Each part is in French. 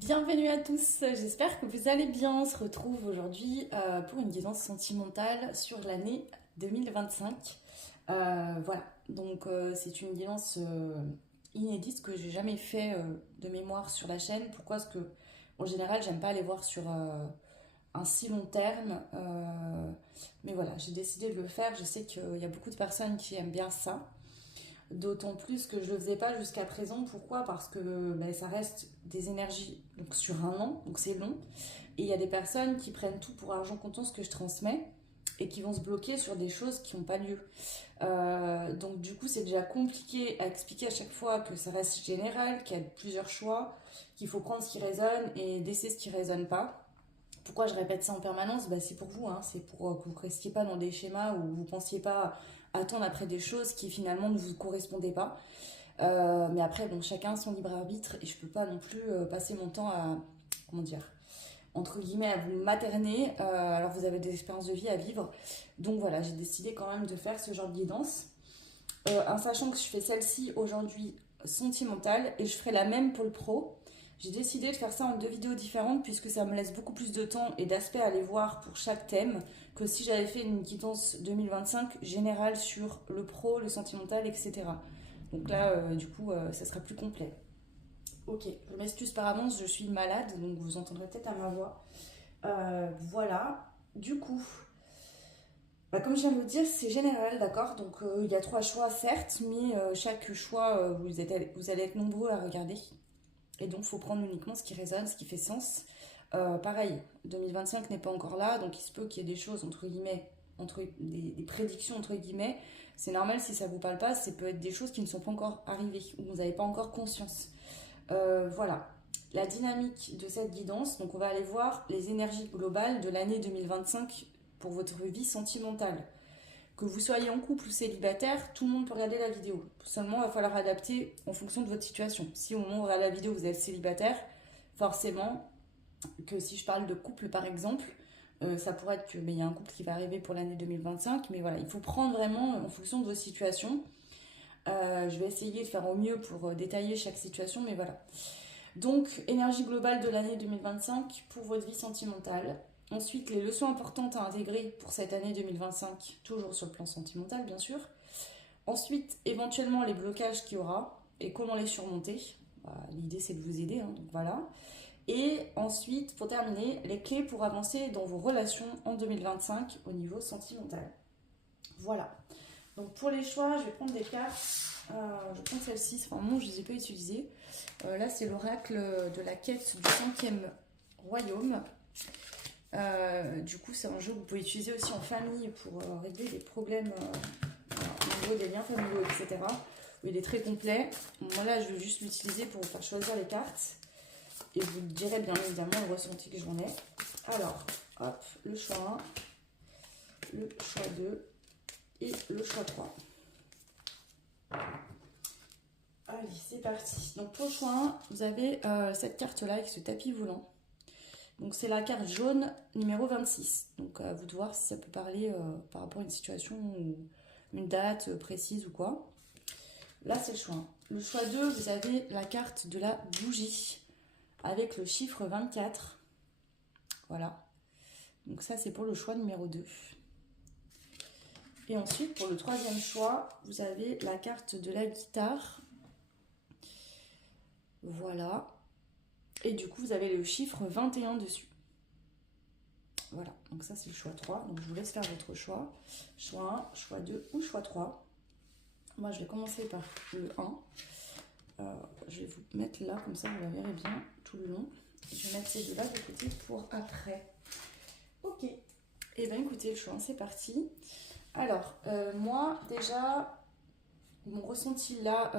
Bienvenue à tous, j'espère que vous allez bien. On se retrouve aujourd'hui pour une guidance sentimentale sur l'année 2025. Voilà, donc c'est une guidance inédite que j'ai jamais fait de mémoire sur la chaîne. Pourquoi? Parce que en général, j'aime pas aller voir sur un si long terme. Mais voilà, j'ai décidé de le faire. Je sais qu'il y a beaucoup de personnes qui aiment bien ça. D'autant plus que je ne le faisais pas jusqu'à présent. Pourquoi? Parce que ça reste des énergies donc sur un an, donc c'est long. Et il y a des personnes qui prennent tout pour argent comptant ce que je transmets et qui vont se bloquer sur des choses qui n'ont pas lieu. Donc du coup, c'est déjà compliqué à expliquer à chaque fois que ça reste général, qu'il y a plusieurs choix, qu'il faut prendre ce qui résonne et laisser ce qui ne résonne pas. Pourquoi je répète ça en permanence? C'est pour vous, hein. C'est pour que vous ne restiez pas dans des schémas où vous ne pensiez pas attendre après des choses qui finalement ne vous correspondaient pas. Mais après, bon, chacun a son libre arbitre et je peux pas non plus passer mon temps à, comment dire, entre guillemets, à vous materner. Alors vous avez des expériences de vie à vivre. Donc voilà, j'ai décidé quand même de faire ce genre de guidance. En sachant que je fais celle-ci aujourd'hui sentimentale et je ferai la même pour le pro. J'ai décidé de faire ça en deux vidéos différentes puisque ça me laisse beaucoup plus de temps et d'aspects à aller voir pour chaque thème que si j'avais fait une guidance 2025 générale sur le pro, le sentimental, etc. Donc là, du coup, ça sera plus complet. Ok, je m'excuse par avance, je suis malade, donc vous entendrez peut-être à ma voix. Voilà, du coup, comme je viens de vous le dire, c'est général, d'accord? Donc il y a trois choix, certes, mais chaque choix, vous allez être nombreux à regarder. Et donc, il faut prendre uniquement ce qui résonne, ce qui fait sens. Pareil, 2025 n'est pas encore là, donc il se peut qu'il y ait des choses, entre guillemets, des prédictions, entre guillemets. C'est normal si ça ne vous parle pas, ça peut être des choses qui ne sont pas encore arrivées, ou vous n'avez pas encore conscience. Voilà, la dynamique de cette guidance, donc on va aller voir les énergies globales de l'année 2025 pour votre vie sentimentale. Que vous soyez en couple ou célibataire, tout le monde peut regarder la vidéo. Seulement, il va falloir adapter en fonction de votre situation. Si au moment où vous regardez la vidéo, vous êtes célibataire, forcément, que si je parle de couple par exemple, ça pourrait être qu'il y a un couple qui va arriver pour l'année 2025, mais voilà, il faut prendre vraiment en fonction de vos situations. Je vais essayer de faire au mieux pour détailler chaque situation, mais voilà. Donc, énergie globale de l'année 2025 pour votre vie sentimentale. Ensuite, les leçons importantes à intégrer pour cette année 2025, toujours sur le plan sentimental, bien sûr. Ensuite, éventuellement, les blocages qu'il y aura et comment les surmonter. L'idée, c'est de vous aider, hein, donc voilà. Et ensuite, pour terminer, les clés pour avancer dans vos relations en 2025 au niveau sentimental. Voilà. Donc pour les choix, je vais prendre des cartes. Je prends celle-ci, enfin non, je ne les ai pas utilisées. Là, c'est l'oracle de la quête du 5e royaume. Du coup, c'est un jeu que vous pouvez utiliser aussi en famille pour régler des problèmes au niveau des liens familiaux, etc. Il est très complet. Moi, là, je vais juste l'utiliser pour vous faire choisir les cartes. Et vous direz bien évidemment le ressenti que j'en ai. Alors, hop, le choix 1, le choix 2 et le choix 3. Allez, c'est parti. Donc pour le choix 1, vous avez cette carte-là avec ce tapis volant. Donc c'est la carte jaune numéro 26. Donc à vous de voir si ça peut parler par rapport à une situation ou une date précise ou quoi. Là c'est le choix 1. Le choix 2, vous avez la carte de la bougie avec le chiffre 24. Voilà. Donc ça c'est pour le choix numéro 2. Et ensuite pour le troisième choix, vous avez la carte de la guitare. Voilà. Et du coup, vous avez le chiffre 21 dessus. Voilà, donc ça c'est le choix 3. Donc je vous laisse faire votre choix. Choix 1, choix 2 ou choix 3. Moi, je vais commencer par le 1. Je vais vous mettre là, comme ça vous la verrez bien tout le long. Je vais mettre ces deux-là de côté pour après. Ok. Et bien écoutez, le choix 1, c'est parti. Alors, moi, déjà, mon ressenti là...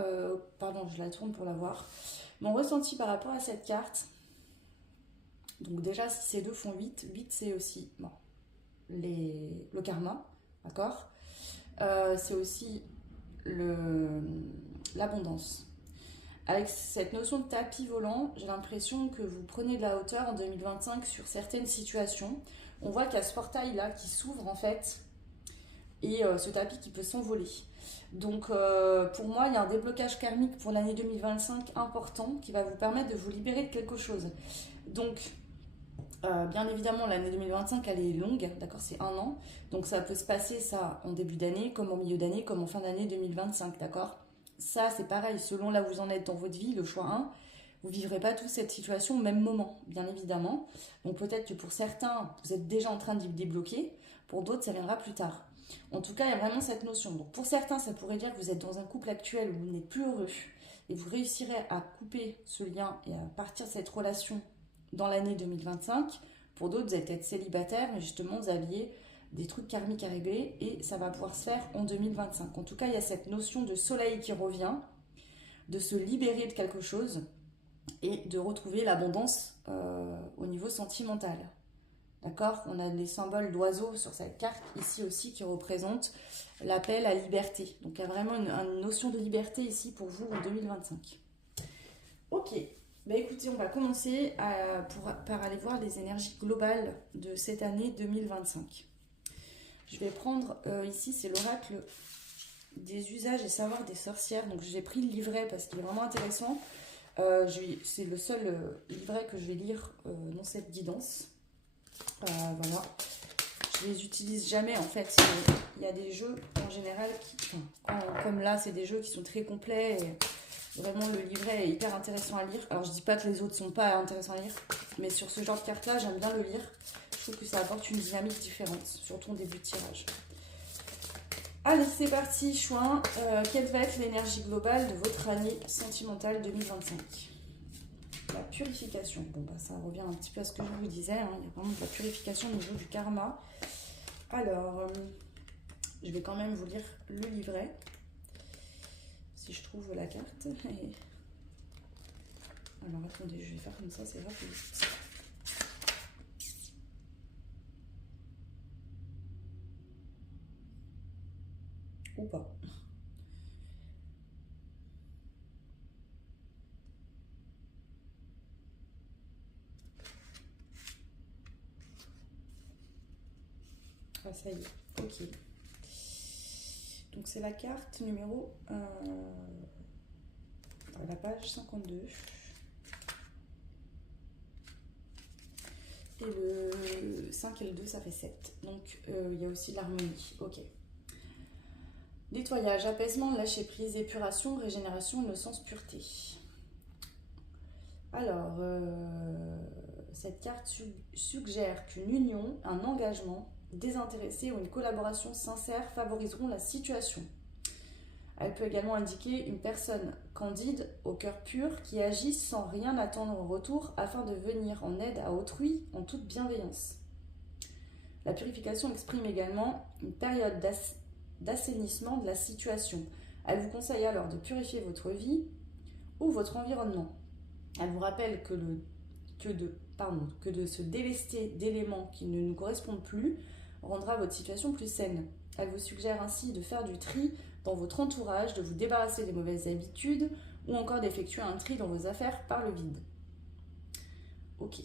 pardon, je la tourne pour la voir. Mon ressenti par rapport à cette carte, donc déjà si ces deux font 8, 8 c'est aussi bon, le karma, d'accord, c'est aussi l'abondance. Avec cette notion de tapis volant, j'ai l'impression que vous prenez de la hauteur en 2025 sur certaines situations. On voit qu'il y a ce portail là qui s'ouvre en fait et ce tapis qui peut s'envoler. Donc pour moi, il y a un déblocage karmique pour l'année 2025 important qui va vous permettre de vous libérer de quelque chose. Donc bien évidemment, l'année 2025, elle est longue, d'accord, c'est 1 an. Donc ça peut se passer ça en début d'année, comme en milieu d'année, comme en fin d'année 2025, d'accord. Ça, c'est pareil, selon là où vous en êtes dans votre vie, le choix 1, vous ne vivrez pas tous cette situation au même moment, bien évidemment. Donc peut-être que pour certains, vous êtes déjà en train de débloquer, pour d'autres, ça viendra plus tard. En tout cas, il y a vraiment cette notion. Donc pour certains, ça pourrait dire que vous êtes dans un couple actuel où vous n'êtes plus heureux et vous réussirez à couper ce lien et à partir de cette relation dans l'année 2025. Pour d'autres, vous allez être célibataire, mais justement, vous aviez des trucs karmiques à régler et ça va pouvoir se faire en 2025. En tout cas, il y a cette notion de soleil qui revient, de se libérer de quelque chose et de retrouver l'abondance au niveau sentimental. D'accord? On a des symboles d'oiseaux sur cette carte ici aussi qui représentent l'appel à liberté. Donc il y a vraiment une notion de liberté ici pour vous en 2025. Ok. Bah écoutez, on va commencer par aller voir les énergies globales de cette année 2025. Je vais prendre ici, c'est l'oracle des usages et savoirs des sorcières. Donc j'ai pris le livret parce qu'il est vraiment intéressant. C'est le seul livret que je vais lire dans cette guidance. Voilà. Je les utilise jamais en fait. Il y a des jeux en général comme là, c'est des jeux qui sont très complets. Et vraiment, le livret est hyper intéressant à lire. Alors, je dis pas que les autres sont pas intéressants à lire, mais sur ce genre de carte-là, j'aime bien le lire. Je trouve que ça apporte une dynamique différente, surtout en début de tirage. Allez, c'est parti, chouin. Quelle va être l'énergie globale de votre année sentimentale 2025 ? La purification. Bon, bah, ça revient un petit peu à ce que je vous disais. Hein. Il y a vraiment de la purification au niveau du karma. Alors, je vais quand même vous lire le livret. Si je trouve la carte. Alors attendez, je vais faire comme ça, c'est rapide. Ou pas. Ah ça y est, ok. Donc c'est la carte numéro la page 52. Et le 5 et le 2, ça fait 7. Donc il y a aussi l'harmonie. Ok. Nettoyage, apaisement, lâcher prise, épuration, régénération, innocence, pureté. Alors, cette carte suggère qu'une union, un engagement désintéressé ou une collaboration sincère favoriseront la situation. Elle peut également indiquer une personne candide, au cœur pur, qui agit sans rien attendre en retour afin de venir en aide à autrui en toute bienveillance. La purification exprime également une période d'assainissement de la situation. Elle vous conseille alors de purifier votre vie ou votre environnement. Elle vous rappelle que de se délester d'éléments qui ne nous correspondent plus rendra votre situation plus saine. Elle vous suggère ainsi de faire du tri dans votre entourage, de vous débarrasser des mauvaises habitudes ou encore d'effectuer un tri dans vos affaires par le vide. Ok.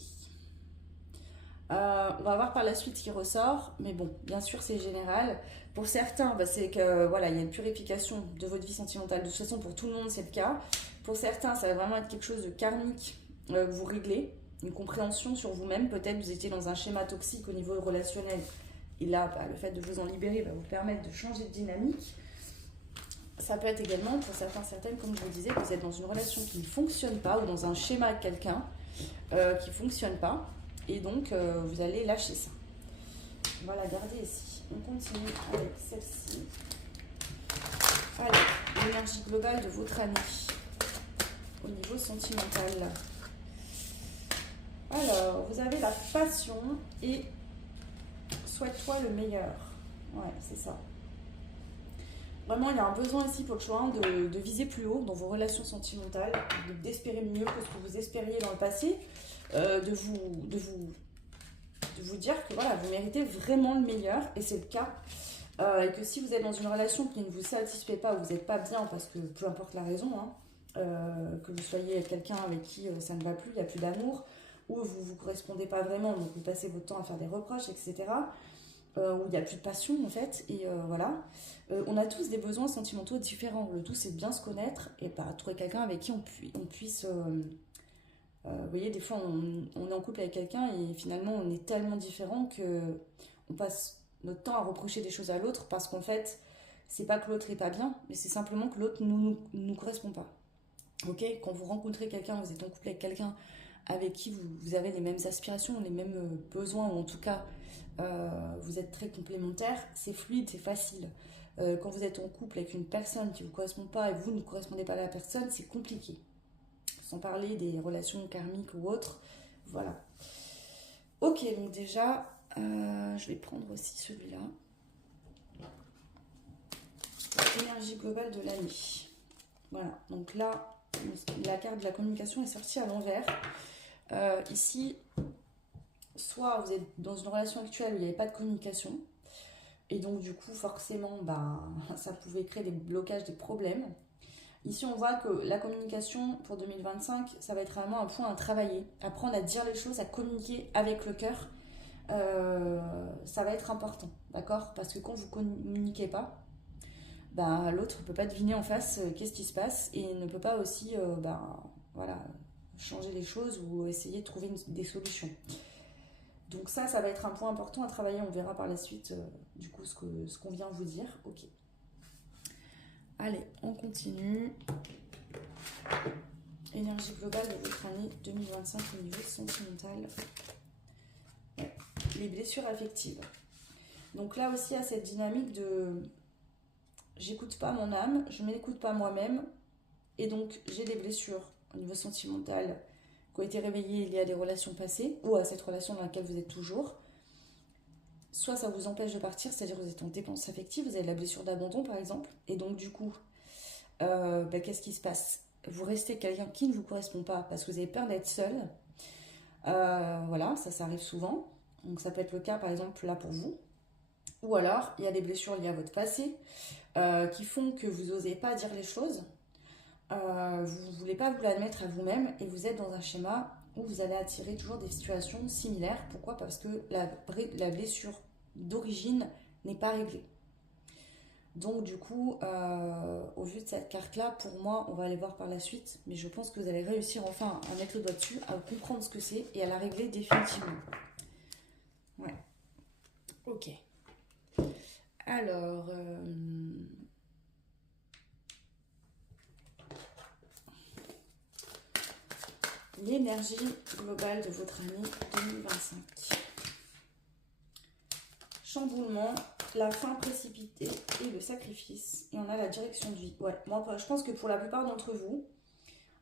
On va voir par la suite ce qui ressort, mais bon, bien sûr c'est général. Pour certains, c'est que voilà, il y a une purification de votre vie sentimentale. De toute façon, pour tout le monde, c'est le cas. Pour certains, ça va vraiment être quelque chose de karmique que vous réglez, une compréhension sur vous-même. Peut-être vous étiez dans un schéma toxique au niveau relationnel. Et là, le fait de vous en libérer va vous permettre de changer de dynamique. Ça peut être également, pour certains, certaines, comme je vous disais, que vous êtes dans une relation qui ne fonctionne pas ou dans un schéma avec quelqu'un qui ne fonctionne pas. Et donc, vous allez lâcher ça. On va la garder ici. On continue avec celle-ci. Allez, l'énergie globale de votre année au niveau sentimental. Alors, vous avez la passion et souhaite-toi le meilleur. Ouais, c'est ça. Vraiment, il y a un besoin ici pour le choix de viser plus haut dans vos relations sentimentales, d'espérer mieux que ce que vous espériez dans le passé, de vous dire que voilà, vous méritez vraiment le meilleur, et c'est le cas. Et que si vous êtes dans une relation qui ne vous satisfait pas, ou vous n'êtes pas bien, parce que peu importe la raison, que vous soyez avec quelqu'un avec qui ça ne va plus, il n'y a plus d'amour, ou vous ne vous correspondez pas vraiment, donc vous passez votre temps à faire des reproches, etc. où il n'y a plus de passion en fait, et voilà. On a tous des besoins sentimentaux différents. Le tout, c'est de bien se connaître et bah, trouver quelqu'un avec qui on puisse. Vous voyez, des fois, on est en couple avec quelqu'un et finalement, on est tellement différents que on passe notre temps à reprocher des choses à l'autre parce qu'en fait, c'est pas que l'autre est pas bien, mais c'est simplement que l'autre nous correspond pas. Ok, quand vous rencontrez quelqu'un, vous êtes en couple avec quelqu'un avec qui vous avez les mêmes aspirations, les mêmes besoins, ou en tout cas, vous êtes très complémentaires, c'est fluide, c'est facile. Quand vous êtes en couple avec une personne qui ne vous correspond pas et vous ne correspondez pas à la personne, c'est compliqué. Sans parler des relations karmiques ou autres. Voilà. Ok, donc déjà, je vais prendre aussi celui-là. Énergie globale de l'année. Voilà, donc là, la carte de la communication est sortie à l'envers. Ici, soit vous êtes dans une relation actuelle où il n'y avait pas de communication, et donc du coup, forcément, bah, ça pouvait créer des blocages, des problèmes. Ici, on voit que la communication pour 2025, ça va être vraiment un point à travailler, apprendre à dire les choses, à communiquer avec le cœur. Ça va être important, d'accord? Parce que quand vous communiquez pas, bah, l'autre ne peut pas deviner en face qu'est-ce qui se passe et ne peut pas aussi bah, voilà, changer les choses ou essayer de trouver des solutions. Donc ça va être un point important à travailler. On verra par la suite du coup ce qu'on vient vous dire. Ok. Allez, on continue. Énergie globale de votre année 2025 au niveau sentimental. Ouais. Les blessures affectives. Donc là aussi, il y a cette dynamique de j'écoute pas mon âme, je m'écoute pas moi-même, et donc j'ai des blessures au niveau sentimental qui ont été réveillées liées à des relations passées ou à cette relation dans laquelle vous êtes toujours. Soit ça vous empêche de partir, c'est-à-dire que vous êtes en dépendance affective, vous avez la blessure d'abandon par exemple, et donc du coup, bah, qu'est-ce qui se passe? Vous restez quelqu'un qui ne vous correspond pas parce que vous avez peur d'être seul. Voilà, ça arrive souvent. Donc ça peut être le cas par exemple là pour vous. Ou alors il y a des blessures liées à votre passé qui font que vous n'osez pas dire les choses. Vous ne voulez pas vous l'admettre à vous-même et vous êtes dans un schéma où vous allez attirer toujours des situations similaires. Pourquoi? Parce que la blessure d'origine n'est pas réglée. Donc du coup, au vu de cette carte-là, pour moi, on va aller voir par la suite, mais je pense que vous allez réussir enfin à mettre le doigt dessus, à comprendre ce que c'est et à la régler définitivement. Ouais. Ok. Alors, l'énergie globale de votre année 2025. Chamboulement, la fin précipitée et le sacrifice. Et on a la direction de vie. Ouais, moi je pense que pour la plupart d'entre vous,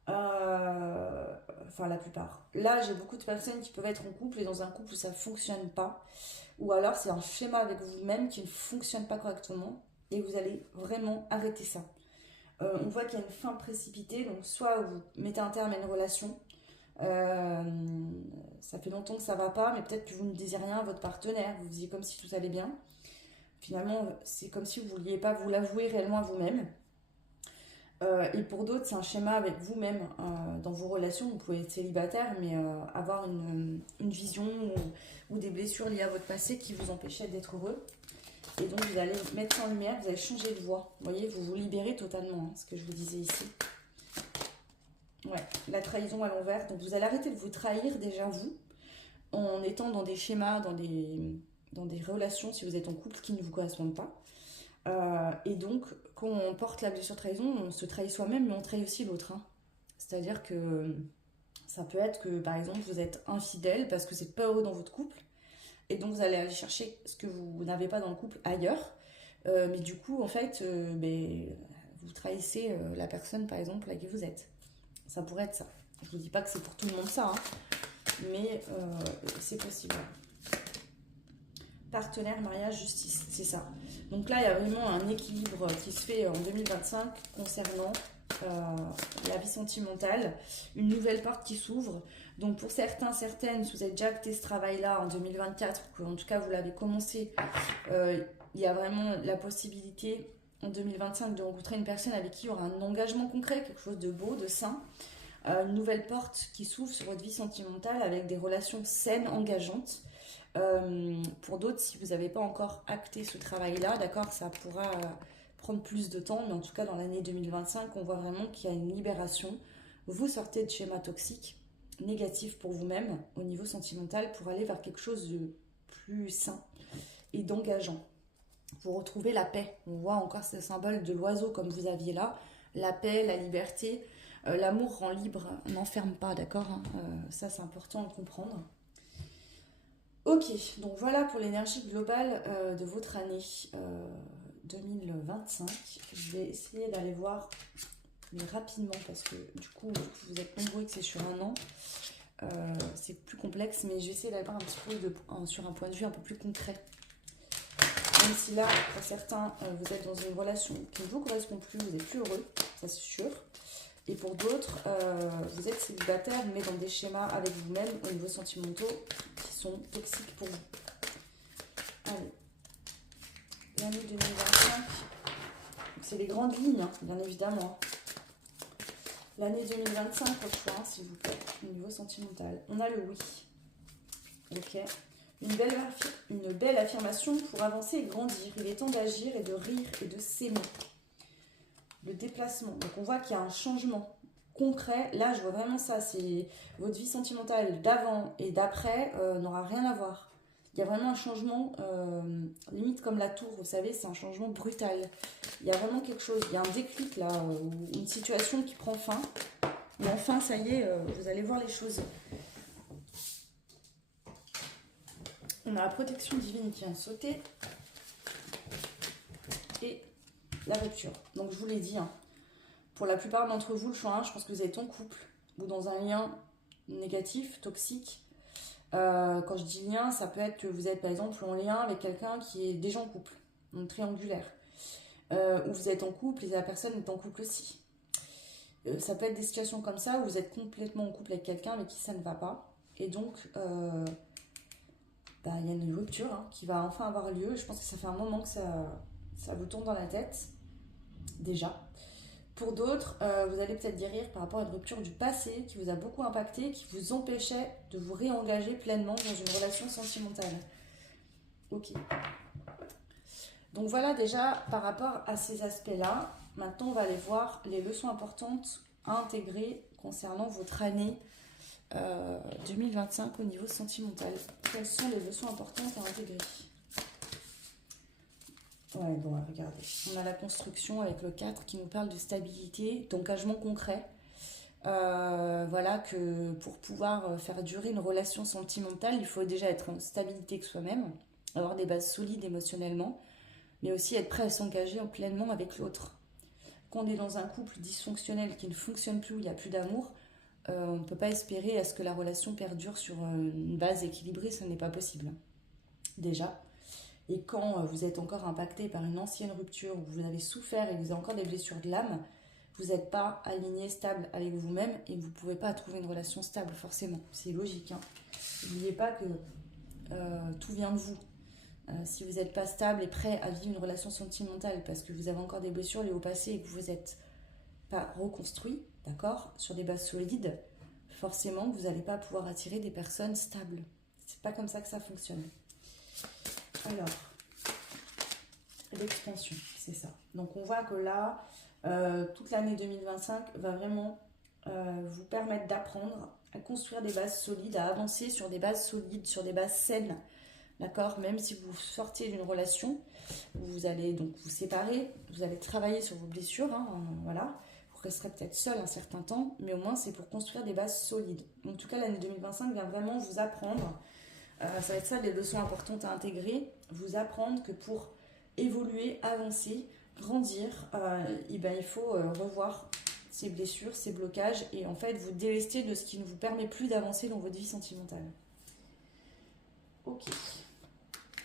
enfin la plupart, là j'ai beaucoup de personnes qui peuvent être en couple et dans un couple où ça ne fonctionne pas. Ou alors c'est un schéma avec vous-même qui ne fonctionne pas correctement et vous allez vraiment arrêter ça. On voit qu'il y a une fin précipitée, donc soit vous mettez un terme à une relation, ça fait longtemps que ça va pas, mais peut-être que vous ne désirez rien à votre partenaire, vous faisiez comme si tout allait bien. Finalement, c'est comme si vous ne vouliez pas vous l'avouer réellement à vous-même. Et pour d'autres, c'est un schéma avec vous-même dans vos relations. Vous pouvez être célibataire, mais avoir une vision ou des blessures liées à votre passé qui vous empêchaient d'être heureux. Et donc, vous allez mettre en lumière, vous allez changer de voie. Vous voyez, vous vous libérez totalement, ce que je vous disais ici. Ouais, la trahison à l'envers. Donc, vous allez arrêter de vous trahir déjà, vous, en étant dans des schémas, dans des relations, si vous êtes en couple, qui ne vous correspondent pas. Et donc, quand on porte la blessure trahison, on se trahit soi-même, mais on trahit aussi l'autre. Hein. C'est-à-dire que ça peut être que, par exemple, vous êtes infidèle parce que vous n'êtes pas heureux dans votre couple, et donc vous allez aller chercher ce que vous n'avez pas dans le couple ailleurs. Mais du coup, en fait, vous trahissez la personne, par exemple, avec qui vous êtes. Ça pourrait être ça. Je ne vous dis pas que c'est pour tout le monde ça, hein, mais c'est possible. Partenaire, mariage, justice, c'est ça. Donc là, il y a vraiment un équilibre qui se fait en 2025 concernant la vie sentimentale, une nouvelle porte qui s'ouvre. Donc pour certains, certaines, si vous avez déjà acté ce travail-là en 2024, ou en tout cas vous l'avez commencé, il y a vraiment la possibilité en 2025 de rencontrer une personne avec qui il y aura un engagement concret, quelque chose de beau, de sain, une nouvelle porte qui s'ouvre sur votre vie sentimentale avec des relations saines, engageantes. Pour d'autres, si vous n'avez pas encore acté ce travail-là, d'accord, ça pourra prendre plus de temps, mais en tout cas dans l'année 2025, on voit vraiment qu'il y a une libération. Vous sortez de schémas toxiques, négatifs pour vous-même, au niveau sentimental, pour aller vers quelque chose de plus sain et d'engageant. Vous retrouvez la paix. On voit encore ce symbole de l'oiseau comme vous aviez là. La paix, la liberté. L'amour rend libre, n'enferme pas, d'accord, hein. Ça, c'est important à comprendre. Ok, donc voilà pour l'énergie globale de votre année 2025. Je vais essayer d'aller voir mais rapidement parce que du coup, vous êtes nombreux et que c'est sur un an. C'est plus complexe, mais je vais essayer d'aller voir un petit peu sur un point de vue un peu plus concret. Même si là, pour certains, vous êtes dans une relation qui ne vous correspond plus, vous n'êtes plus heureux, ça c'est sûr. Et pour d'autres, vous êtes célibataire, mais dans des schémas avec vous-même au niveau sentimentaux qui sont toxiques pour vous. Allez, l'année 2025, c'est les grandes lignes, hein, bien évidemment. L'année 2025, au choix, s'il vous plaît, au niveau sentimental. On a le oui. Ok. Une belle affirmation pour avancer et grandir. Il est temps d'agir et de rire et de s'aimer. Le déplacement. Donc on voit qu'il y a un changement concret. Là, je vois vraiment ça. C'est votre vie sentimentale d'avant et d'après n'aura rien à voir. Il y a vraiment un changement, limite comme la tour, vous savez, c'est un changement brutal. Il y a vraiment quelque chose, il y a un déclic là, une situation qui prend fin. Mais enfin, ça y est, vous allez voir les choses. On a la protection divine qui vient de sauter. Et la rupture. Donc je vous l'ai dit, hein, pour la plupart d'entre vous, le choix 1, je pense que vous êtes en couple ou dans un lien négatif, toxique. Quand je dis lien, ça peut être que vous êtes par exemple en lien avec quelqu'un qui est déjà en couple, donc triangulaire. Ou vous êtes en couple et la personne est en couple aussi. Ça peut être des situations comme ça où vous êtes complètement en couple avec quelqu'un avec qui ça ne va pas. Et donc, il y a une rupture hein, qui va enfin avoir lieu. Je pense que ça fait un moment que ça vous tourne dans la tête, déjà. Pour d'autres, vous allez peut-être guérir par rapport à une rupture du passé qui vous a beaucoup impacté, qui vous empêchait de vous réengager pleinement dans une relation sentimentale. Ok. Donc voilà déjà par rapport à ces aspects-là. Maintenant, on va aller voir les leçons importantes à intégrer concernant votre année 2025 au niveau sentimental. Quelles sont les leçons importantes à intégrer ? Ouais, bon, regardez. On a la construction avec le 4 qui nous parle de stabilité, d'engagement concret. Voilà que pour pouvoir faire durer une relation sentimentale, il faut déjà être en stabilité avec soi-même, avoir des bases solides émotionnellement, mais aussi être prêt à s'engager pleinement avec l'autre. Quand on est dans un couple dysfonctionnel qui ne fonctionne plus, où il n'y a plus d'amour, on ne peut pas espérer à ce que la relation perdure sur une base équilibrée, ce n'est pas possible. Déjà. Et quand vous êtes encore impacté par une ancienne rupture, où vous avez souffert et vous avez encore des blessures de l'âme, vous n'êtes pas aligné, stable avec vous-même et vous ne pouvez pas trouver une relation stable forcément. C'est logique. Hein. N'oubliez pas que tout vient de vous. Si vous n'êtes pas stable et prêt à vivre une relation sentimentale parce que vous avez encore des blessures liées au passé et que vous n'êtes pas reconstruit, d'accord, sur des bases solides, forcément vous n'allez pas pouvoir attirer des personnes stables. C'est pas comme ça que ça fonctionne. Alors, l'expansion, c'est ça. Donc on voit que là, toute l'année 2025 va vraiment vous permettre d'apprendre à construire des bases solides, à avancer sur des bases solides, sur des bases saines. D'accord ? Même si vous sortiez d'une relation, vous allez donc vous séparer, vous allez travailler sur vos blessures, hein, voilà. Vous resterez peut-être seul un certain temps, mais au moins c'est pour construire des bases solides. En tout cas, l'année 2025 vient vraiment vous apprendre. Ça va être ça les leçons importantes à intégrer, vous apprendre que pour évoluer, avancer, grandir, il faut revoir ces blessures, ces blocages et en fait vous délester de ce qui ne vous permet plus d'avancer dans votre vie sentimentale. Ok,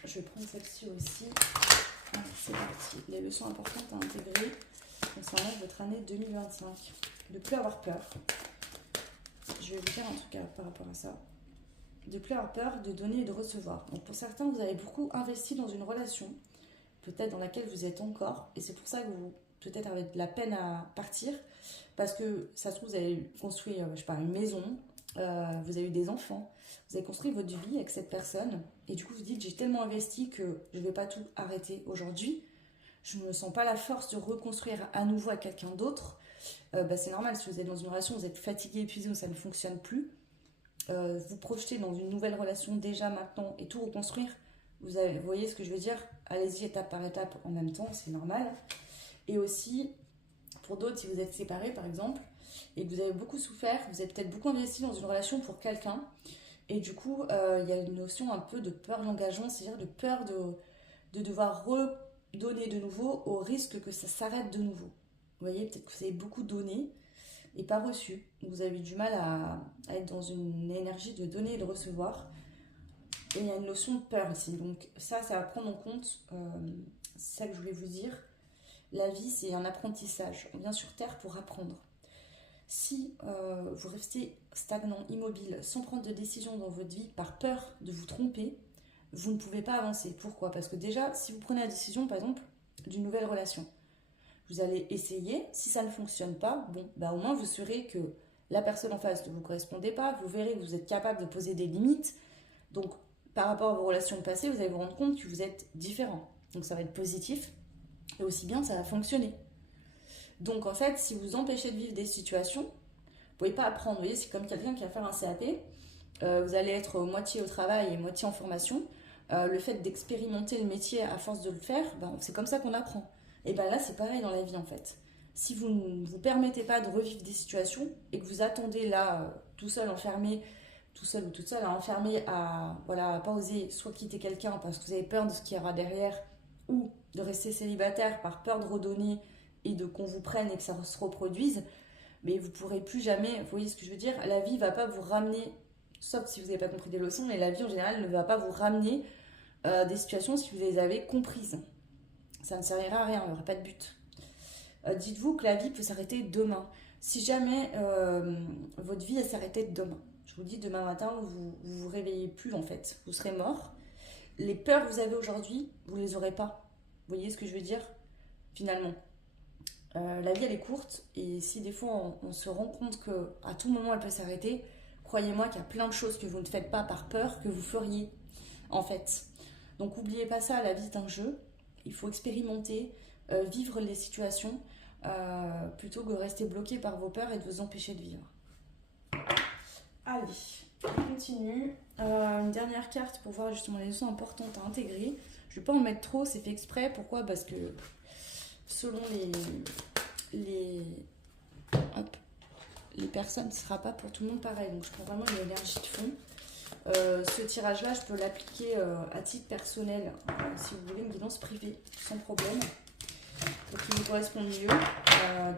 je vais prendre celle-ci aussi. Allez, c'est parti, les leçons importantes à intégrer concernant votre année 2025. De ne plus avoir peur. Je vais vous dire un truc par rapport à ça. De plus avoir peur de donner et de recevoir. Donc pour certains, vous avez beaucoup investi dans une relation, peut-être dans laquelle vous êtes encore, et c'est pour ça que vous, peut-être avez de la peine à partir, parce que ça se trouve, vous avez construit, je sais pas, une maison, vous avez eu des enfants, vous avez construit votre vie avec cette personne, et du coup vous dites j'ai tellement investi que je ne vais pas tout arrêter aujourd'hui, je ne me sens pas la force de reconstruire à nouveau à quelqu'un d'autre. C'est normal, si vous êtes dans une relation, vous êtes fatigué, épuisé, ou ça ne fonctionne plus, vous projetez dans une nouvelle relation déjà maintenant et tout reconstruire, vous voyez ce que je veux dire, allez-y étape par étape en même temps, c'est normal. Et aussi, pour d'autres, si vous êtes séparés par exemple, et que vous avez beaucoup souffert, vous avez peut-être beaucoup investi dans une relation pour quelqu'un, et du coup, il y a une notion un peu de peur de l'engagement, c'est-à-dire de peur de devoir redonner de nouveau au risque que ça s'arrête de nouveau. Vous voyez, peut-être que vous avez beaucoup donné et pas reçu. Vous avez du mal à être dans une énergie de donner et de recevoir. Et il y a une notion de peur ici. Donc ça, c'est à prendre en compte. C'est ça que je voulais vous dire. La vie, c'est un apprentissage. On vient sur Terre pour apprendre. Si vous restez stagnant, immobile, sans prendre de décision dans votre vie, par peur de vous tromper, vous ne pouvez pas avancer. Pourquoi? Parce que déjà, si vous prenez la décision, par exemple, d'une nouvelle relation, vous allez essayer. Si ça ne fonctionne pas, bon, au moins vous saurez que la personne en face ne vous correspondait pas. Vous verrez que vous êtes capable de poser des limites. Donc, par rapport à vos relations passées, vous allez vous rendre compte que vous êtes différent. Donc, ça va être positif. Et aussi bien, ça va fonctionner. Donc, en fait, si vous empêchez de vivre des situations, vous ne pouvez pas apprendre. Vous voyez, c'est comme quelqu'un qui va faire un CAP. Vous allez être moitié au travail et moitié en formation. Le fait d'expérimenter le métier à force de le faire, c'est comme ça qu'on apprend. Et là, c'est pareil dans la vie en fait. Si vous ne vous permettez pas de revivre des situations et que vous attendez là, tout seul, enfermé, tout seul ou toute seule, à enfermer, à pas oser soit quitter quelqu'un parce que vous avez peur de ce qu'il y aura derrière, ou de rester célibataire par peur de redonner et de qu'on vous prenne et que ça se reproduise, mais vous ne pourrez plus jamais, vous voyez ce que je veux dire, la vie ne va pas vous ramener, sauf si vous n'avez pas compris des leçons, mais la vie en général ne va pas vous ramener des situations si vous les avez comprises. Ça ne servira à rien, il n'y aura pas de but. Dites-vous que la vie peut s'arrêter demain. Si jamais votre vie s'arrêtait demain, je vous dis demain matin, vous vous réveillez plus en fait, vous serez mort. Les peurs que vous avez aujourd'hui, vous ne les aurez pas. Vous voyez ce que je veux dire? Finalement, la vie elle est courte et si des fois on se rend compte qu'à tout moment elle peut s'arrêter, croyez-moi qu'il y a plein de choses que vous ne faites pas par peur que vous feriez en fait. Donc n'oubliez pas ça, la vie est un jeu, il faut expérimenter, vivre les situations plutôt que de rester bloqué par vos peurs et de vous empêcher de vivre. Allez, on continue. Une dernière carte pour voir justement les leçons importantes à intégrer. Je ne vais pas en mettre trop, c'est fait exprès. Pourquoi? Parce que selon les personnes, ce ne sera pas pour tout le monde pareil. Donc je prends vraiment une énergie de fond. Ce tirage-là, je peux l'appliquer à titre personnel, si vous voulez, une guidance privée, sans problème, pour qu'il vous corresponde mieux.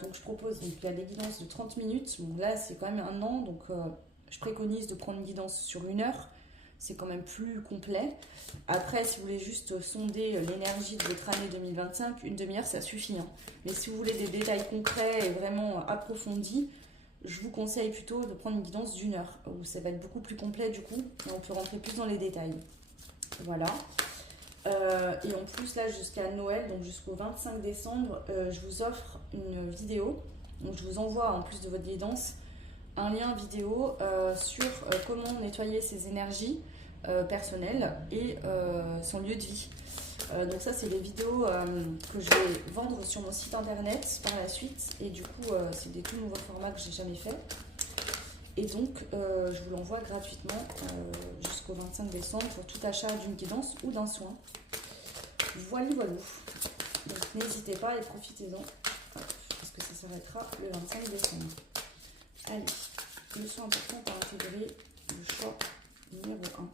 Donc je propose, donc, il y a des guidances de 30 minutes, bon là c'est quand même un an, donc je préconise de prendre une guidance sur 1 heure, c'est quand même plus complet. Après, si vous voulez juste sonder l'énergie de votre année 2025, une demi-heure ça suffit, hein. Mais si vous voulez des détails concrets et vraiment approfondis, je vous conseille plutôt de prendre une guidance d'1 heure, où ça va être beaucoup plus complet du coup, et on peut rentrer plus dans les détails. Voilà. Et en plus, là, jusqu'à Noël, donc jusqu'au 25 décembre, je vous offre une vidéo. Donc, je vous envoie, en plus de votre guidance, un lien vidéo sur comment nettoyer ses énergies personnelles et son lieu de vie. Donc ça, c'est les vidéos que je vais vendre sur mon site internet par la suite. Et du coup, c'est des tout nouveaux formats que j'ai jamais fait. Et donc, je vous l'envoie gratuitement jusqu'au 25 décembre pour tout achat d'une guidance ou d'un soin. Voilà. Donc, n'hésitez pas et profitez-en parce que ça s'arrêtera le 25 décembre. Allez, leçon importante à intégrer, le choix numéro 1.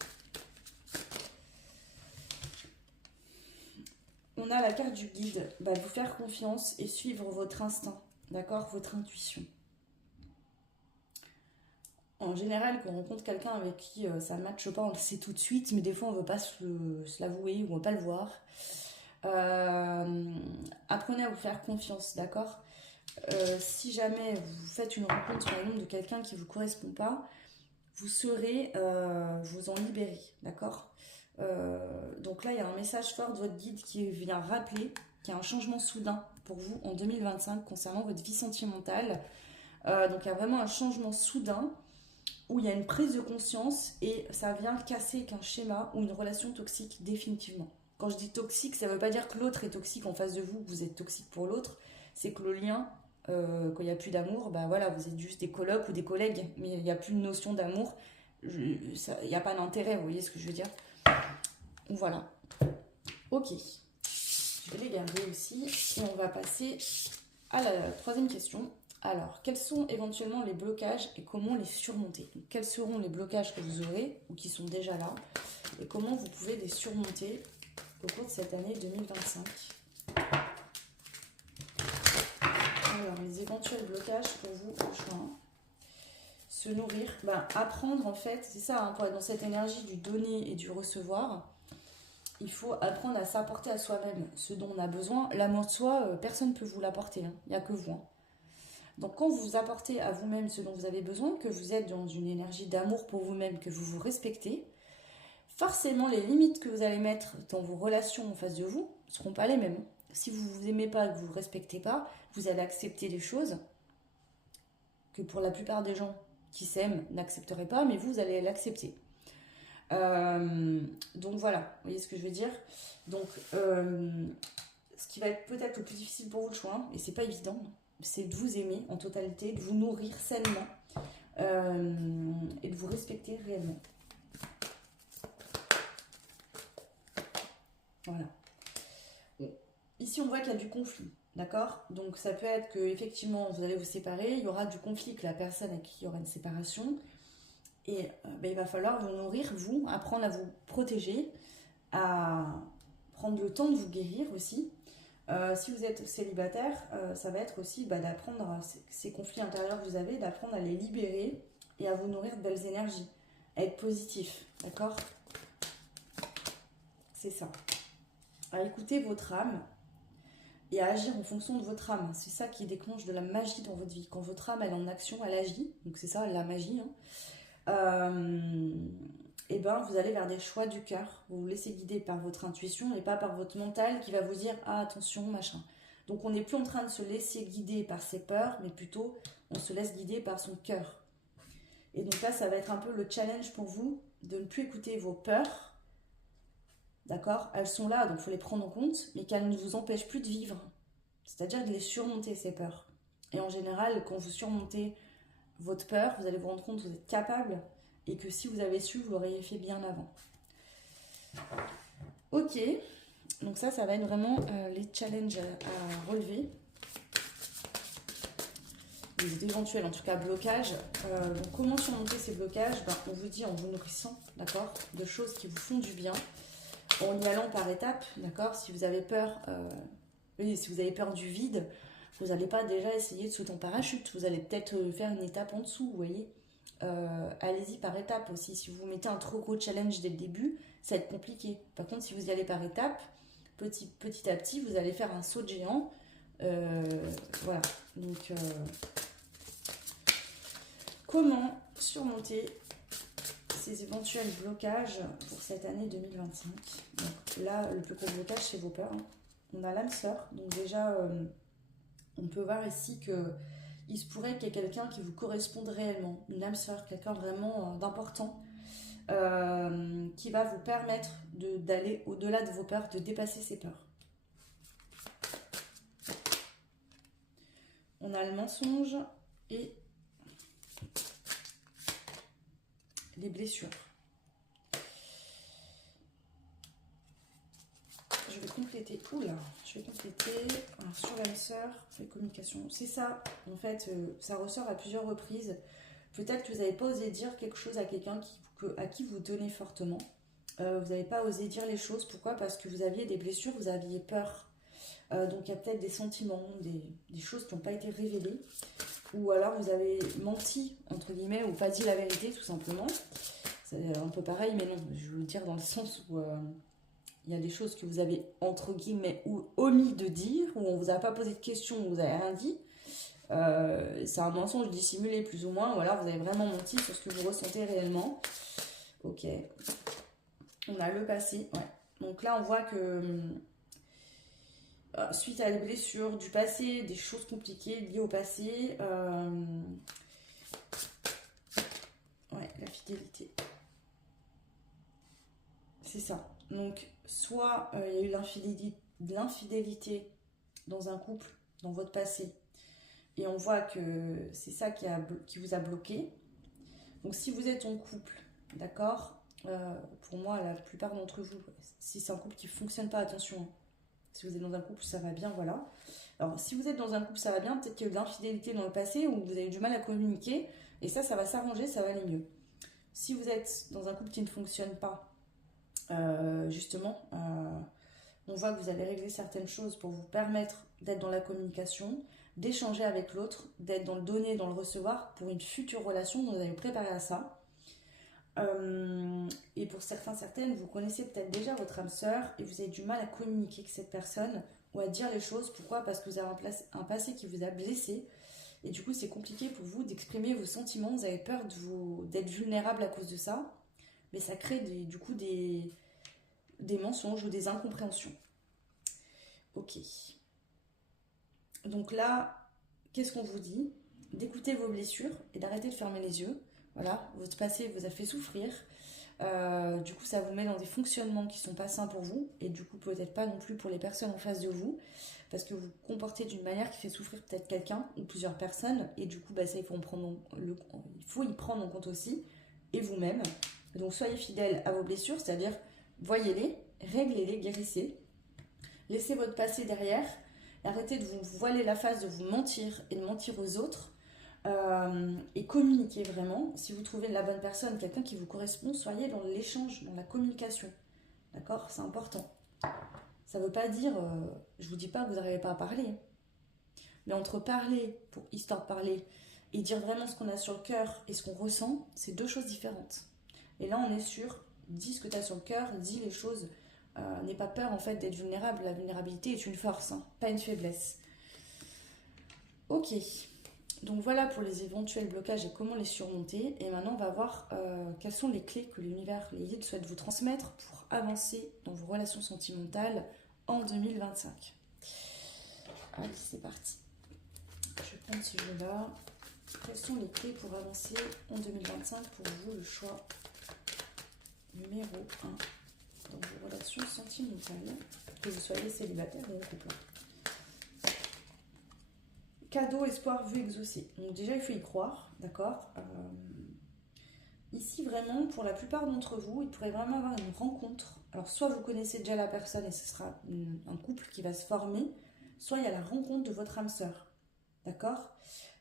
On a la carte du guide, vous faire confiance et suivre votre instinct, d'accord, votre intuition. En général, quand on rencontre quelqu'un avec qui ça ne matche pas, on le sait tout de suite, mais des fois on ne veut pas se l'avouer ou on ne veut pas le voir. Apprenez à vous faire confiance, d'accord? Si jamais vous faites une rencontre par exemple de quelqu'un qui ne vous correspond pas, vous saurez vous en libérer, d'accord? Donc là, il y a un message fort de votre guide qui vient rappeler qu'il y a un changement soudain pour vous en 2025 concernant votre vie sentimentale. Donc il y a vraiment un changement soudain. où il y a une prise de conscience et ça vient casser qu'un schéma ou une relation toxique définitivement. Quand je dis toxique, ça ne veut pas dire que l'autre est toxique en face de vous, que vous êtes toxique pour l'autre. C'est que le lien, quand il n'y a plus d'amour, bah voilà, vous êtes juste des colocs ou des collègues, mais il n'y a plus de notion d'amour. Il n'y a pas d'intérêt, vous voyez ce que je veux dire? Voilà. Ok. Je vais les garder aussi. Et on va passer à la troisième question. Alors, quels sont éventuellement les blocages et comment les surmonter? Donc, quels seront les blocages que vous aurez ou qui sont déjà là et comment vous pouvez les surmonter au cours de cette année 2025? Alors, les éventuels blocages pour vous au juin. Se nourrir, apprendre en fait, c'est ça, hein, pour être dans cette énergie du donner et du recevoir, il faut apprendre à s'apporter à soi-même ce dont on a besoin. L'amour de soi, personne ne peut vous l'apporter, hein, il n'y a que vous. Hein. Donc quand vous vous apportez à vous-même ce dont vous avez besoin, que vous êtes dans une énergie d'amour pour vous-même, que vous vous respectez, forcément les limites que vous allez mettre dans vos relations en face de vous ne seront pas les mêmes. Si vous ne vous aimez pas, que vous ne vous respectez pas, vous allez accepter des choses que pour la plupart des gens qui s'aiment n'accepteraient pas, mais vous allez l'accepter. Donc voilà, vous voyez ce que je veux dire. Donc ce qui va être peut-être le plus difficile pour vous le choix, et c'est pas évident, c'est de vous aimer en totalité, de vous nourrir sainement et de vous respecter réellement. Voilà. Bon. Ici on voit qu'il y a du conflit. D'accord? Donc ça peut être que effectivement vous allez vous séparer, il y aura du conflit avec la personne avec qui il y aura une séparation. Et il va falloir vous nourrir, vous, apprendre à vous protéger, à prendre le temps de vous guérir aussi. Si vous êtes célibataire, ça va être aussi d'apprendre à ces conflits intérieurs que vous avez, d'apprendre à les libérer et à vous nourrir de belles énergies, à être positif, d'accord? C'est ça. À écouter votre âme et à agir en fonction de votre âme. C'est ça qui déclenche de la magie dans votre vie. Quand votre âme elle est en action, elle agit. Donc c'est ça la magie. Et vous allez vers des choix du cœur. Vous vous laissez guider par votre intuition et pas par votre mental qui va vous dire ah attention machin. Donc on n'est plus en train de se laisser guider par ses peurs, mais plutôt on se laisse guider par son cœur. Et donc là ça va être un peu le challenge pour vous de ne plus écouter vos peurs. D'accord? Elles sont là, donc il faut les prendre en compte, mais qu'elles ne vous empêchent plus de vivre. C'est-à-dire de les surmonter, ces peurs. Et en général, quand vous surmontez votre peur, vous allez vous rendre compte que vous êtes capable et que si vous avez su, vous l'auriez fait bien avant. Ok, donc ça va être vraiment les challenges à relever. Les éventuels, en tout cas, blocages. Donc comment surmonter ces blocages? On vous dit en vous nourrissant, d'accord, de choses qui vous font du bien. En y allant par étapes, d'accord. Si vous avez peur, si vous avez peur du vide, vous n'allez pas déjà essayer de sauter en parachute. Vous allez peut-être faire une étape en dessous, vous voyez. Allez-y par étapes aussi. Si vous mettez un trop gros challenge dès le début, ça va être compliqué. Par contre, si vous y allez par étapes, petit à petit, vous allez faire un saut de géant. Voilà. Donc, comment surmonter ces éventuels blocages pour cette année 2025? Donc là, le plus gros blocage, c'est vos peurs. Hein. On a l'âme sœur. Donc déjà, on peut voir ici que il se pourrait qu'il y ait quelqu'un qui vous corresponde réellement. Une âme sœur, quelqu'un vraiment d'important, qui va vous permettre d'aller au-delà de vos peurs, de dépasser ces peurs. On a le mensonge et les blessures. Je vais compléter. Alors, sur l'âme sœur, les communications. C'est ça, en fait, ça ressort à plusieurs reprises. Peut-être que vous n'avez pas osé dire quelque chose à quelqu'un à qui vous tenez fortement. Vous n'avez pas osé dire les choses. Pourquoi? Parce que vous aviez des blessures, vous aviez peur. Donc il y a peut-être des sentiments, des choses qui n'ont pas été révélées. Ou alors vous avez menti, entre guillemets, ou pas dit la vérité, tout simplement. C'est un peu pareil, mais non. Je veux dire dans le sens où il y a des choses que vous avez, entre guillemets, ou omis de dire, où on ne vous a pas posé de questions, où vous n'avez rien dit. C'est un mensonge dissimulé, plus ou moins, ou alors vous avez vraiment menti sur ce que vous ressentez réellement. Ok. On a le passé, ouais. Donc là, on voit que suite à des blessures du passé, des choses compliquées liées au passé, ouais, l'infidélité. C'est ça. Donc, soit il y a eu l'infidélité dans un couple, dans votre passé, et on voit que c'est ça qui vous a bloqué. Donc, si vous êtes en couple, d'accord, pour moi, la plupart d'entre vous, si c'est un couple qui ne fonctionne pas, attention, hein. Si vous êtes dans un couple, ça va bien, voilà. Alors, si vous êtes dans un couple, ça va bien, peut-être qu'il y a eu de l'infidélité dans le passé ou vous avez eu du mal à communiquer, et ça va s'arranger, ça va aller mieux. Si vous êtes dans un couple qui ne fonctionne pas, justement, on voit que vous allez régler certaines choses pour vous permettre d'être dans la communication, d'échanger avec l'autre, d'être dans le donner et dans le recevoir pour une future relation, donc vous allez vous préparer à ça. Et pour certains, certaines, vous connaissez peut-être déjà votre âme sœur et vous avez du mal à communiquer avec cette personne ou à dire les choses. Pourquoi? Parce que vous avez un passé qui vous a blessé et du coup c'est compliqué pour vous d'exprimer vos sentiments, vous avez peur d'être vulnérable à cause de ça, mais ça crée du coup des mensonges ou des incompréhensions. Ok. Donc là, qu'est-ce qu'on vous dit? D'écouter vos blessures et d'arrêter de fermer les yeux. Voilà, votre passé vous a fait souffrir. Du coup, ça vous met dans des fonctionnements qui sont pas sains pour vous. Et du coup, peut-être pas non plus pour les personnes en face de vous. Parce que vous vous comportez d'une manière qui fait souffrir peut-être quelqu'un ou plusieurs personnes. Et du coup, ça, il faut y prendre en compte aussi. Et vous-même. Donc, soyez fidèles à vos blessures. C'est-à-dire, voyez-les, réglez-les, guérissez. Laissez votre passé derrière. Arrêtez de vous voiler la face, de vous mentir et de mentir aux autres. Et communiquer vraiment. Si vous trouvez la bonne personne, quelqu'un qui vous correspond, soyez dans l'échange, dans la communication. D'accord? C'est important. Ça ne veut pas dire, je ne vous dis pas que vous n'arrivez pas à parler. Mais entre parler, pour histoire de parler, et dire vraiment ce qu'on a sur le cœur et ce qu'on ressent, c'est deux choses différentes. Et là, on est sur, dis ce que tu as sur le cœur, dis les choses. N'aie pas peur en fait d'être vulnérable. La vulnérabilité est une force, hein, pas une faiblesse. Ok. Donc voilà pour les éventuels blocages et comment les surmonter. Et maintenant, on va voir quelles sont les clés que l'univers, les guides souhaitent vous transmettre pour avancer dans vos relations sentimentales en 2025. Allez, c'est parti. Je vais prendre ce jeu-là. Quelles sont les clés pour avancer en 2025 pour vous, le choix numéro 1 dans vos relations sentimentales, que vous soyez célibataire ou en couple. Cadeau, espoir, vue exaucée. Donc déjà, il faut y croire, d'accord. Ici, vraiment, pour la plupart d'entre vous, il pourrait vraiment avoir une rencontre. Alors, soit vous connaissez déjà la personne et ce sera un couple qui va se former, soit il y a la rencontre de votre âme sœur, d'accord.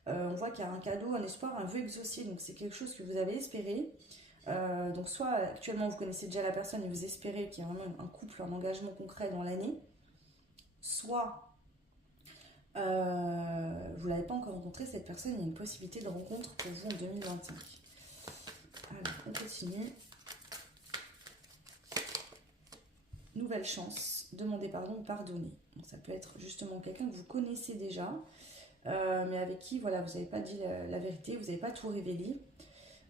On voit qu'il y a un cadeau, un espoir, un vœu exaucé, donc c'est quelque chose que vous avez espéré. Donc soit actuellement vous connaissez déjà la personne et vous espérez qu'il y a vraiment un couple, un engagement concret dans l'année, soit vous ne l'avez pas encore rencontré, cette personne, il y a une possibilité de rencontre pour vous en 2025. Alors, on continue. Nouvelle chance, demander pardon ou pardonner. Donc, ça peut être justement quelqu'un que vous connaissez déjà, mais avec qui voilà, vous n'avez pas dit la vérité, vous n'avez pas tout révélé.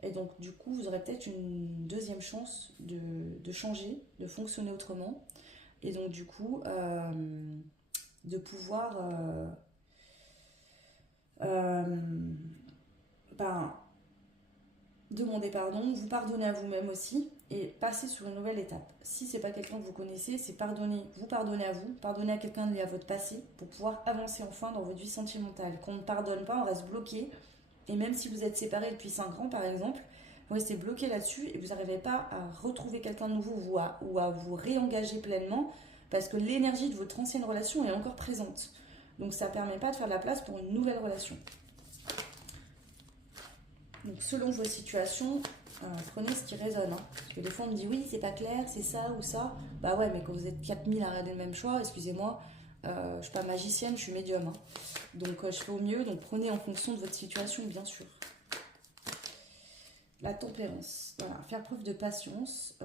Et donc, du coup, vous aurez peut-être une deuxième chance de changer, de fonctionner autrement. Et donc, du coup, de pouvoir demander pardon, vous pardonner à vous-même aussi et passer sur une nouvelle étape. Si c'est pas quelqu'un que vous connaissez, c'est vous pardonner à vous, pardonner à quelqu'un lié à votre passé pour pouvoir avancer enfin dans votre vie sentimentale. Quand on ne pardonne pas, on reste bloqué. Et même si vous êtes séparés depuis 5 ans par exemple, vous restez bloqué là-dessus et vous n'arrivez pas à retrouver quelqu'un de nouveau ou à vous réengager pleinement parce que l'énergie de votre ancienne relation est encore présente. Donc ça ne permet pas de faire de la place pour une nouvelle relation. Donc selon vos situations, prenez ce qui résonne. Hein. Parce que des fois on me dit oui c'est pas clair, c'est ça ou ça. Bah ouais, mais quand vous êtes 4000 à regarder le même choix, excusez-moi, je suis pas magicienne, je suis médium. Hein. Donc je fais au mieux, donc prenez en fonction de votre situation bien sûr. La tempérance, voilà, faire preuve de patience,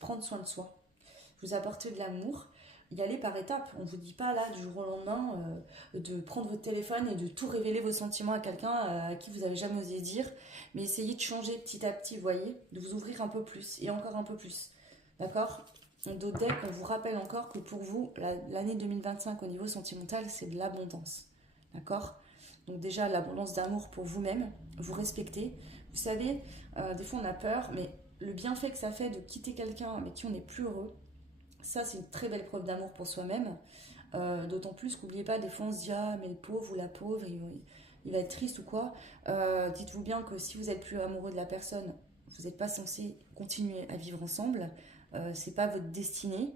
prendre soin de soi, vous apporter de l'amour, y aller par étapes. On ne vous dit pas là du jour au lendemain de prendre votre téléphone et de tout révéler vos sentiments à quelqu'un à qui vous n'avez jamais osé dire, mais essayez de changer petit à petit, vous voyez, de vous ouvrir un peu plus et encore un peu plus, d'accord. D'autres decks, on vous rappelle encore que pour vous, l'année 2025 au niveau sentimental, c'est de l'abondance, d'accord. Donc déjà, l'abondance d'amour pour vous-même, vous respectez, Vous savez, des fois on a peur, mais le bienfait que ça fait de quitter quelqu'un avec qui on n'est plus heureux, ça c'est une très belle preuve d'amour pour soi-même. D'autant plus qu'oubliez pas, des fois on se dit ah mais le pauvre ou la pauvre, il va être triste ou quoi. Dites-vous bien que si vous êtes plus amoureux de la personne, vous n'êtes pas censé continuer à vivre ensemble. C'est pas votre destinée.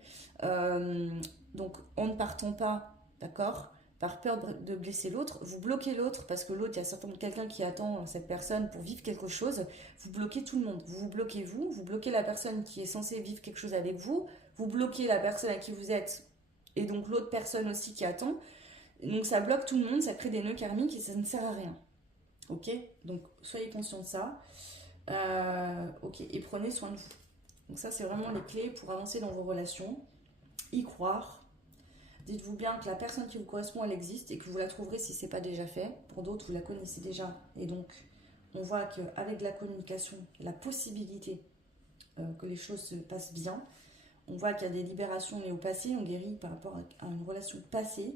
Donc en ne partant pas, d'accord, par peur de blesser l'autre, vous bloquez l'autre parce que l'autre, il y a certainement quelqu'un qui attend cette personne pour vivre quelque chose. Vous bloquez tout le monde. Vous bloquez vous bloquez la personne qui est censée vivre quelque chose avec vous bloquez la personne à qui vous êtes et donc l'autre personne aussi qui attend. Donc ça bloque tout le monde, ça crée des nœuds karmiques et ça ne sert à rien. Ok? Donc soyez conscient de ça. Ok, et prenez soin de vous. Donc ça, c'est vraiment les clés pour avancer dans vos relations. Y croire. Dites-vous bien que la personne qui vous correspond, elle existe et que vous la trouverez si ce n'est pas déjà fait. Pour d'autres, vous la connaissez déjà. Et donc, on voit qu'avec la communication, la possibilité que les choses se passent bien, on voit qu'il y a des libérations liées au passé, on guérit par rapport à une relation passée,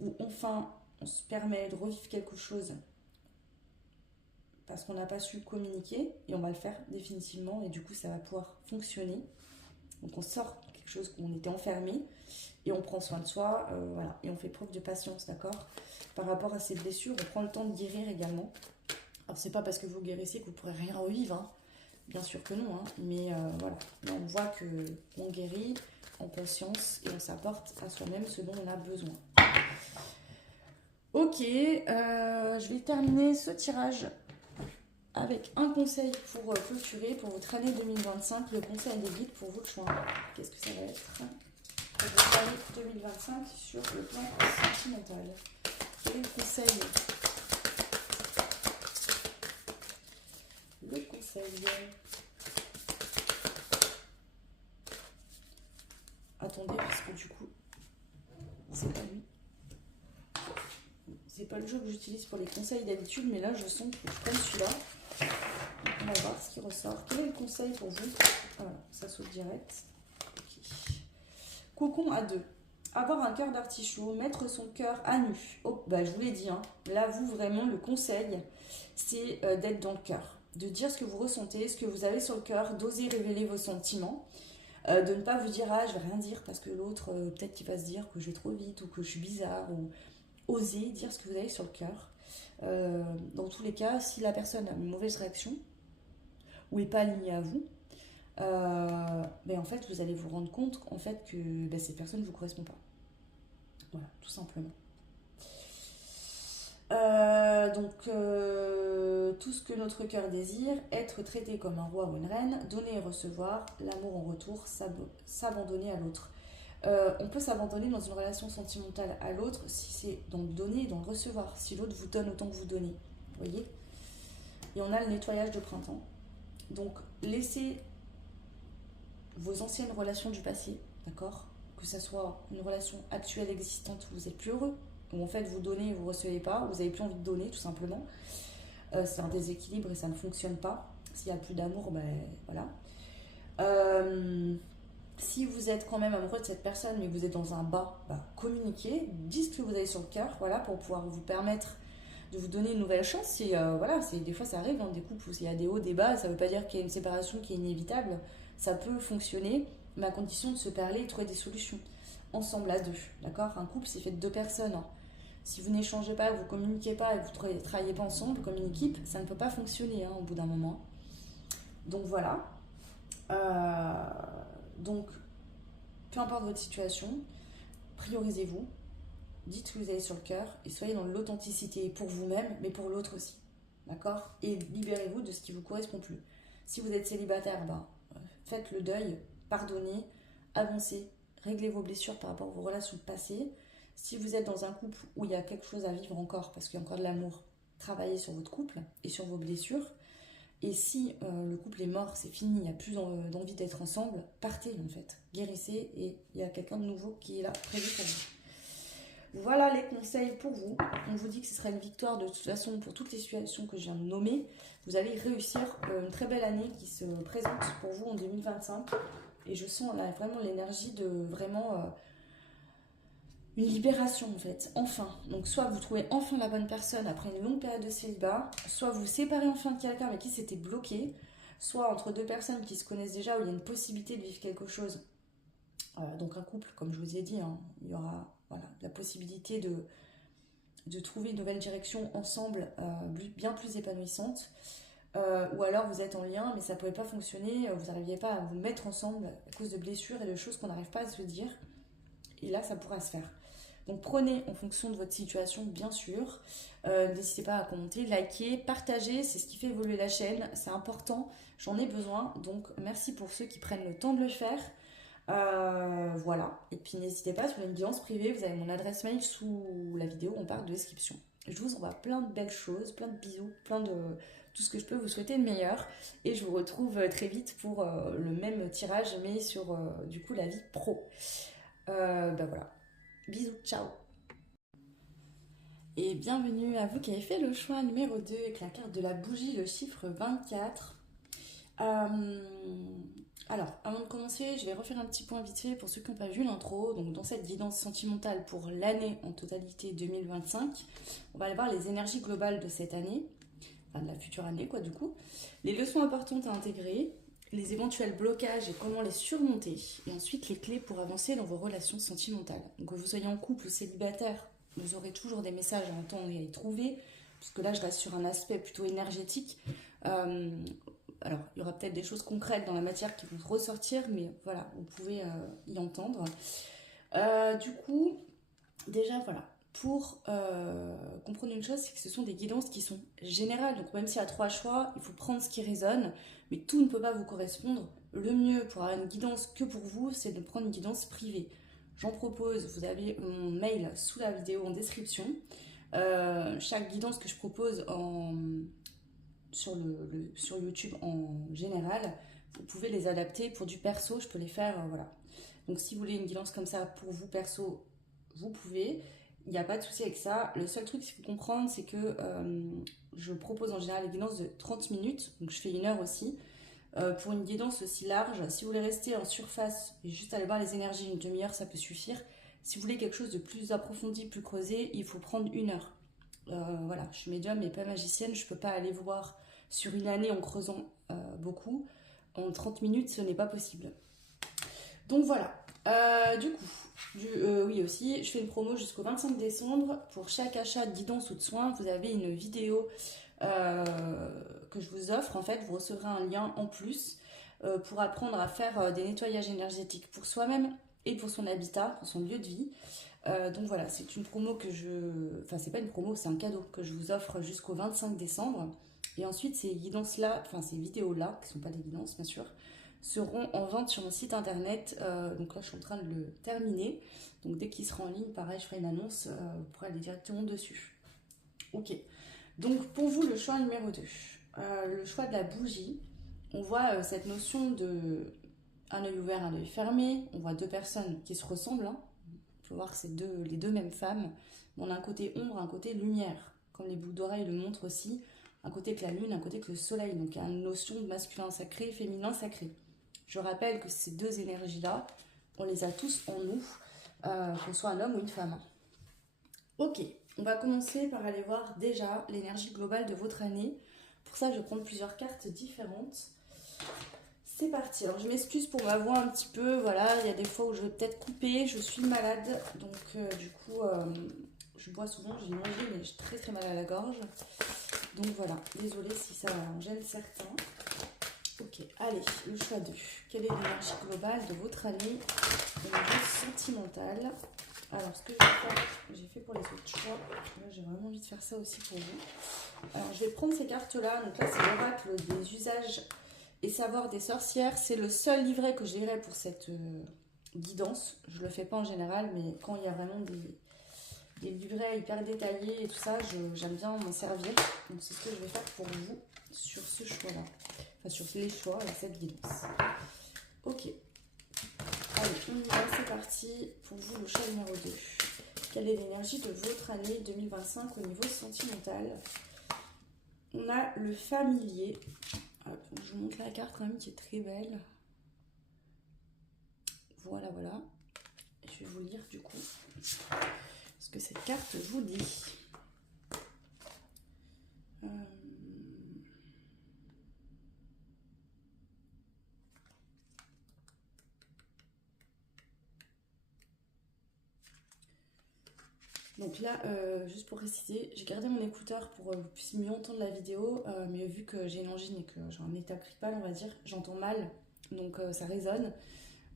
où enfin, on se permet de revivre quelque chose parce qu'on n'a pas su communiquer, et on va le faire définitivement, et du coup ça va pouvoir fonctionner. Donc on sort quelque chose où on était enfermé, et on prend soin de soi, voilà, et on fait preuve de patience, d'accord. Par rapport à ces blessures, on prend le temps de guérir également. Alors c'est pas parce que vous guérissez que vous pourrez rien revivre, hein. Bien sûr que non, hein. Mais voilà, là, on voit qu'on guérit en conscience, et on s'apporte à soi-même ce dont on a besoin. Ok, je vais terminer ce tirage avec un conseil pour clôturer pour votre année 2025, le conseil des guides pour votre choix. Qu'est-ce que ça va être pour votre année 2025 sur le plan sentimental? Quel est le conseil? Le conseil. Attendez, parce que du coup, c'est pas lui. C'est pas le jeu que j'utilise pour les conseils d'habitude, mais là, je sens que je prends celui-là. On va voir ce qui ressort. Quel est le conseil pour vous? Voilà, ça saute direct. Okay. Cocon à deux. Avoir un cœur d'artichaut, mettre son cœur à nu. Oh, bah je vous l'ai dit, hein. Là, vous, vraiment, le conseil, c'est d'être dans le cœur. De dire ce que vous ressentez, ce que vous avez sur le cœur, d'oser révéler vos sentiments. De ne pas vous dire, ah, je vais rien dire parce que l'autre, peut-être qu'il va se dire que je vais trop vite ou que je suis bizarre. Ou oser dire ce que vous avez sur le cœur. Dans tous les cas, si la personne a une mauvaise réaction ou n'est pas alignée à vous, en fait, vous allez vous rendre compte en fait que cette personne ne vous correspond pas. Voilà, tout simplement. Tout ce que notre cœur désire, être traité comme un roi ou une reine, donner et recevoir, l'amour en retour, s'abandonner à l'autre. On peut s'abandonner dans une relation sentimentale à l'autre si c'est dans le donner et dans le recevoir, si l'autre vous donne autant que vous donnez. Vous voyez? Et on a le nettoyage de printemps. Donc, laissez vos anciennes relations du passé, d'accord? Que ça soit une relation actuelle existante où vous êtes plus heureux, où en fait vous donnez et vous ne recevez pas, où vous n'avez plus envie de donner tout simplement. C'est un déséquilibre et ça ne fonctionne pas. S'il n'y a plus d'amour, voilà. Si vous êtes quand même amoureux de cette personne mais que vous êtes dans un bas, communiquez, dites ce que vous avez sur le cœur, voilà, pour pouvoir vous permettre de vous donner une nouvelle chance. Et des fois ça arrive dans des couples où il y a des hauts, des bas, ça ne veut pas dire qu'il y a une séparation qui est inévitable, ça peut fonctionner, mais à condition de se parler et de trouver des solutions ensemble à deux, d'accord? Un couple c'est fait de deux personnes, hein. Si vous n'échangez pas, vous ne communiquez pas et vous ne travaillez pas ensemble comme une équipe, ça ne peut pas fonctionner, hein, au bout d'un moment. Donc voilà. Donc, peu importe votre situation, priorisez-vous, dites ce que vous avez sur le cœur et soyez dans l'authenticité pour vous-même, mais pour l'autre aussi. D'accord? Et libérez-vous de ce qui ne vous correspond plus. Si vous êtes célibataire, faites le deuil, pardonnez, avancez, réglez vos blessures par rapport à vos relations passées. Si vous êtes dans un couple où il y a quelque chose à vivre encore, parce qu'il y a encore de l'amour, travaillez sur votre couple et sur vos blessures. Et si le couple est mort, c'est fini, il n'y a plus d'envie d'être ensemble, partez en fait, guérissez et il y a quelqu'un de nouveau qui est là, prévu pour vous. Voilà les conseils pour vous. On vous dit que ce sera une victoire de toute façon pour toutes les situations que je viens de nommer. Vous allez réussir une très belle année qui se présente pour vous en 2025. Et je sens là vraiment l'énergie de vraiment une libération en fait, enfin. Donc soit vous trouvez enfin la bonne personne après une longue période de célibat, soit vous vous séparez enfin de quelqu'un avec qui c'était bloqué, soit entre deux personnes qui se connaissent déjà où il y a une possibilité de vivre quelque chose. Donc un couple, comme je vous ai dit, hein, il y aura voilà, la possibilité de trouver une nouvelle direction ensemble bien plus épanouissante. Ou alors vous êtes en lien mais ça ne pouvait pas fonctionner, vous n'arriviez pas à vous mettre ensemble à cause de blessures et de choses qu'on n'arrive pas à se dire. Et là ça pourra se faire. Donc prenez en fonction de votre situation bien sûr. N'hésitez pas à commenter, liker, partager, c'est ce qui fait évoluer la chaîne, c'est important, j'en ai besoin. Donc merci pour ceux qui prennent le temps de le faire. Voilà, et puis n'hésitez pas, sur une guidance privée, vous avez mon adresse mail sous la vidéo en barre de description. Je vous envoie plein de belles choses, plein de bisous, plein de tout ce que je peux vous souhaiter de meilleur. Et je vous retrouve très vite pour le même tirage, mais sur du coup la vie pro. Voilà, bisous, ciao. Et bienvenue à vous qui avez fait le choix numéro 2 avec la carte de la bougie, le chiffre 24. Alors, avant de commencer, je vais refaire un petit point vite fait pour ceux qui n'ont pas vu l'intro. Donc, dans cette guidance sentimentale pour l'année en totalité 2025, on va aller voir les énergies globales de cette année, enfin de la future année, quoi, du coup. Les leçons importantes à intégrer, les éventuels blocages et comment les surmonter. Et ensuite, les clés pour avancer dans vos relations sentimentales. Donc, que vous soyez en couple ou célibataire, vous aurez toujours des messages à entendre et à y trouver, puisque là, je reste sur un aspect plutôt énergétique. Alors, il y aura peut-être des choses concrètes dans la matière qui vont ressortir, mais voilà, vous pouvez y entendre. Du coup, déjà, voilà, pour comprendre une chose, c'est que ce sont des guidances qui sont générales. Donc, même s'il y a 3 choix, il faut prendre ce qui résonne, mais tout ne peut pas vous correspondre. Le mieux pour avoir une guidance que pour vous, c'est de prendre une guidance privée. J'en propose, vous avez mon mail sous la vidéo en description. Chaque guidance que je propose sur YouTube en général, vous pouvez les adapter pour du perso, je peux les faire, voilà. Donc si vous voulez une guidance comme ça pour vous perso, vous pouvez, il n'y a pas de souci avec ça. Le seul truc qu'il faut comprendre, c'est que je propose en général des guidances de 30 minutes, donc je fais 1 heure aussi. Pour une guidance aussi large, si vous voulez rester en surface et juste aller voir les énergies, une demi-heure, ça peut suffire. Si vous voulez quelque chose de plus approfondi, plus creusé, il faut prendre 1 heure. Voilà, je suis médium mais pas magicienne, je peux pas aller voir sur une année en creusant beaucoup. En 30 minutes, ce n'est pas possible. Donc voilà, du coup, oui aussi, je fais une promo jusqu'au 25 décembre. Pour chaque achat de guidance ou de soins, vous avez une vidéo que je vous offre. En fait, vous recevrez un lien en plus pour apprendre à faire des nettoyages énergétiques pour soi-même et pour son habitat, pour son lieu de vie. Donc voilà, c'est une promo que enfin, c'est pas une promo, c'est un cadeau que je vous offre jusqu'au 25 décembre. Et ensuite, ces guidances-là, enfin ces vidéos-là, qui ne sont pas des guidances bien sûr, seront en vente sur mon site internet. Donc là, je suis en train de le terminer. Donc dès qu'il sera en ligne, pareil, je ferai une annonce, vous pourrez aller directement dessus. Ok. Donc pour vous, le choix numéro 2. Le choix de la bougie. On voit cette notion de un œil ouvert, un œil fermé. On voit 2 personnes qui se ressemblent, hein. Il faut voir que c'est les deux mêmes femmes. On a un côté ombre, un côté lumière. Comme les boucles d'oreilles le montrent aussi. Un côté que la lune, un côté que le soleil. Donc il y a une notion de masculin sacré, féminin sacré. Je rappelle que ces 2 énergies-là, on les a tous en nous, qu'on soit un homme ou une femme. Ok, on va commencer par aller voir déjà l'énergie globale de votre année. Pour ça, je vais prendre plusieurs cartes différentes. C'est parti. Alors, je m'excuse pour ma voix un petit peu. Voilà, il y a des fois où je vais peut-être couper. Je suis malade. Donc, du coup, je bois souvent. J'ai mangé, mais j'ai très très mal à la gorge. Donc, voilà. Désolée si ça en gêne certains. Ok, allez, le choix 2. Quelle est l'énergie globale de votre année au niveau sentimental? Alors, ce que je vais faire, j'ai fait pour les autres choix. Là, j'ai vraiment envie de faire ça aussi pour vous. Alors, je vais prendre ces cartes-là. Donc là, c'est l'oracle des usages et savoirs des sorcières. C'est le seul livret que je lirai pour cette guidance. Je ne le fais pas en général, mais quand il y a vraiment des livrets hyper détaillés et tout ça, j'aime bien m'en servir. Donc, c'est ce que je vais faire pour vous sur ce choix-là. Enfin, sur les choix et cette guidance. Ok. Allez, on y va, c'est parti. Pour vous, le choix numéro 2. Quelle est l'énergie de votre année 2025 au niveau sentimental? On a le familier. Alors, je vous montre la carte quand même qui est très belle. Voilà, voilà. Je je vais vous lire du coup ce que cette carte vous dit. Donc là, juste pour préciser, j'ai gardé mon écouteur pour que vous puissiez mieux entendre la vidéo, mais vu que j'ai une angine et que j'ai un état grippal, on va dire, j'entends mal, donc ça résonne.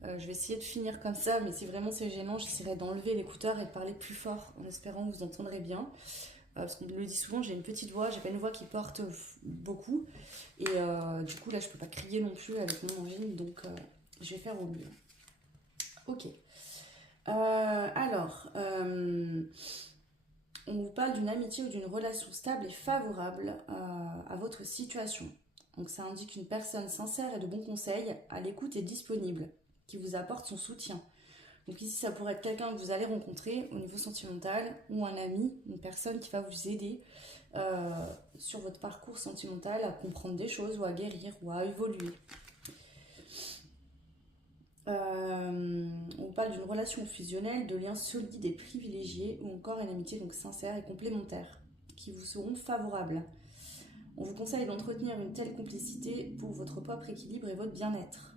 Je vais essayer de finir comme ça, mais si vraiment c'est gênant, j'essaierai d'enlever l'écouteur et de parler plus fort, en espérant que vous entendrez bien. Parce qu'on me le dit souvent, j'ai une petite voix, j'ai pas une voix qui porte beaucoup, et du coup là je peux pas crier non plus avec mon angine, donc je vais faire au mieux. Ok. Alors, on vous parle d'une amitié ou d'une relation stable et favorable à votre situation. Donc ça indique une personne sincère et de bons conseils, à l'écoute et disponible, qui vous apporte son soutien. Donc ici, ça pourrait être quelqu'un que vous allez rencontrer au niveau sentimental, ou un ami, une personne qui va vous aider sur votre parcours sentimental à comprendre des choses, ou à guérir, ou à évoluer. On parle d'une relation fusionnelle, de liens solides et privilégiés, ou encore une amitié donc sincère et complémentaire, qui vous seront favorables. On vous conseille d'entretenir une telle complicité pour votre propre équilibre et votre bien-être.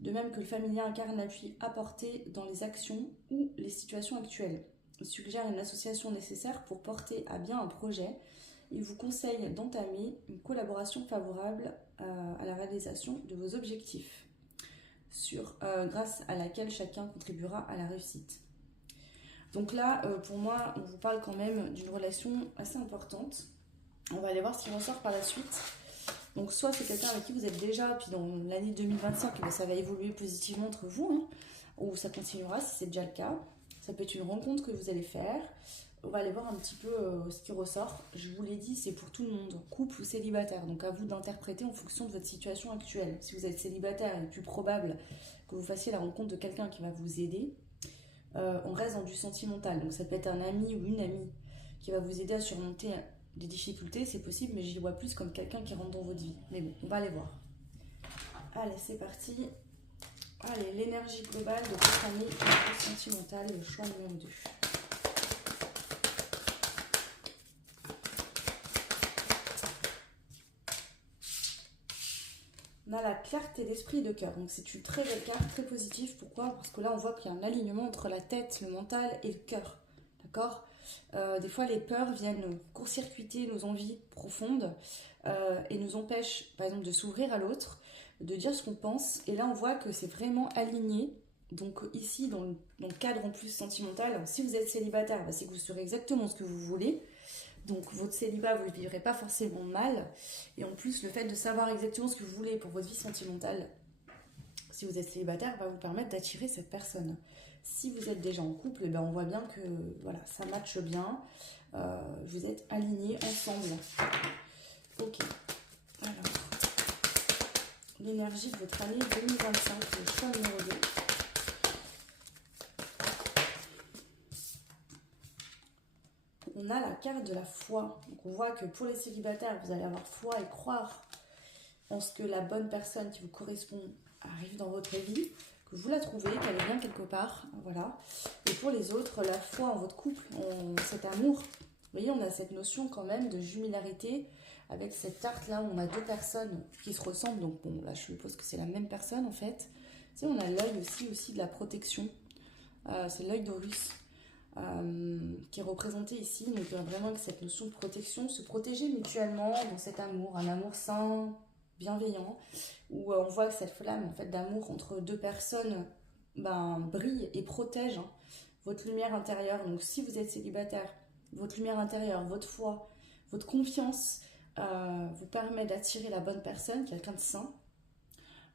De même que le familier incarne l'appui apporté dans les actions ou les situations actuelles. Il suggère une association nécessaire pour porter à bien un projet. Il vous conseille d'entamer une collaboration favorable à la réalisation de vos objectifs, grâce à laquelle chacun contribuera à la réussite. Donc là, pour moi, on vous parle quand même d'une relation assez importante. On va aller voir ce qui ressort par la suite. Donc soit c'est quelqu'un avec qui vous êtes déjà, puis dans l'année 2025, ça va évoluer positivement entre vous, hein, ou ça continuera si c'est déjà le cas. Ça peut être une rencontre que vous allez faire. On va aller voir un petit peu ce qui ressort. Je vous l'ai dit, c'est pour tout le monde, couple ou célibataire. Donc à vous d'interpréter en fonction de votre situation actuelle. Si vous êtes célibataire, il est plus probable que vous fassiez la rencontre de quelqu'un qui va vous aider. On reste dans du sentimental. Donc ça peut être un ami ou une amie qui va vous aider à surmonter des difficultés, c'est possible, mais j'y vois plus comme quelqu'un qui rentre dans votre vie. Mais bon, on va aller voir. Allez, c'est parti. Allez, l'énergie globale de votre année sentimentale, le choix numéro 2. On a la clarté d'esprit et de cœur. Donc c'est une très belle carte, très positive. Pourquoi? Parce que là, on voit qu'il y a un alignement entre la tête, le mental et le cœur. D'accord? Des fois, les peurs viennent court-circuiter nos envies profondes et nous empêchent, par exemple, de s'ouvrir à l'autre, de dire ce qu'on pense. Et là, on voit que c'est vraiment aligné. Donc ici, dans le cadre en plus sentimental, alors, si vous êtes célibataire, c'est que vous saurez exactement ce que vous voulez. Donc votre célibat, vous ne le vivrez pas forcément mal. Et en plus, le fait de savoir exactement ce que vous voulez pour votre vie sentimentale, si vous êtes célibataire, va vous permettre d'attirer cette personne. Si vous êtes déjà en couple, eh ben on voit bien que voilà, ça matche bien. Vous êtes alignés ensemble. Ok. Alors, l'énergie de votre année 2025, le choix numéro 2. On a la carte de la foi. Donc on voit que pour les célibataires, vous allez avoir foi et croire en ce que la bonne personne qui vous correspond arrive dans votre vie, que vous la trouvez, qu'elle est bien quelque part, voilà. Et pour les autres, la foi en votre couple, en cet amour. Vous voyez, on a cette notion quand même de jumilarité avec cette carte là où on a deux personnes qui se ressemblent. Donc bon, là je suppose que c'est la même personne en fait. Tu sais, on a l'œil aussi de la protection. C'est l'œil d'Horus. Qui est représenté ici, donc vraiment avec cette notion de protection, se protéger mutuellement dans cet amour, un amour sain, bienveillant, où on voit que cette flamme en fait, d'amour entre deux personnes brille et protège votre lumière intérieure. Donc si vous êtes célibataire, votre lumière intérieure, votre foi, votre confiance vous permet d'attirer la bonne personne, quelqu'un de sain,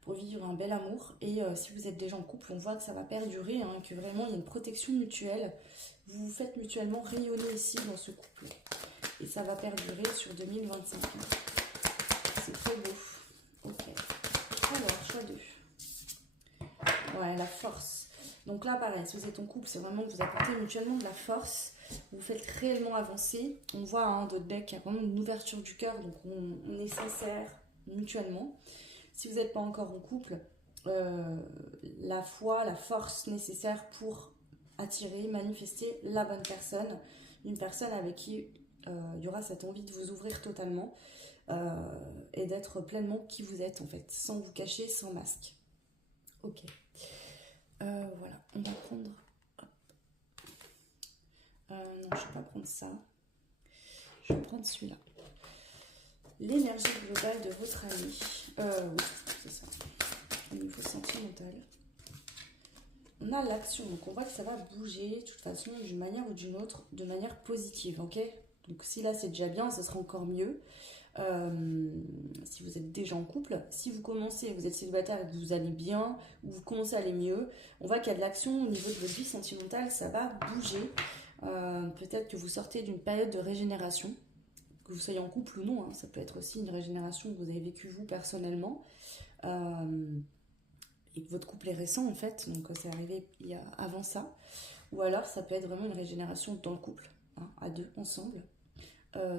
pour vivre un bel amour. Et si vous êtes déjà en couple, on voit que ça va perdurer, que vraiment il y a une protection mutuelle. Vous vous faites mutuellement rayonner ici dans ce couple. Et ça va perdurer sur 2025. C'est très beau. Ok. Alors, choix 2. Ouais, la force. Donc là, pareil, si vous êtes en couple, c'est vraiment que vous apportez mutuellement de la force. Vous faites réellement avancer. On voit d'autres decks, il y a vraiment une ouverture du cœur. Donc on est sincère mutuellement. Si vous n'êtes pas encore en couple, euh, la foi, la force nécessaire pour attirer, manifester la bonne personne, une personne avec qui il y aura cette envie de vous ouvrir totalement euh, et d'être pleinement qui vous êtes en fait, sans vous cacher, sans masque. Ok. Voilà, on va prendre. Non, je vais pas prendre ça. Je vais prendre celui-là. L'énergie globale de votre année. Oui, c'est ça. Au niveau sentimental. On a l'action, donc on voit que ça va bouger de toute façon d'une manière ou d'une autre, de manière positive, ok? Donc si là c'est déjà bien, ce sera encore mieux. Si vous êtes déjà en couple, si vous commencez, vous êtes célibataire et que vous allez bien, ou vous commencez à aller mieux, on voit qu'il y a de l'action au niveau de votre vie sentimentale, ça va bouger. Peut-être que vous sortez d'une période de régénération, que vous soyez en couple ou non, hein, ça peut être aussi une régénération que vous avez vécue vous personnellement. Et que votre couple est récent en fait, donc c'est arrivé il y a avant ça, ou alors ça peut être vraiment une régénération dans le couple, hein, à deux, ensemble.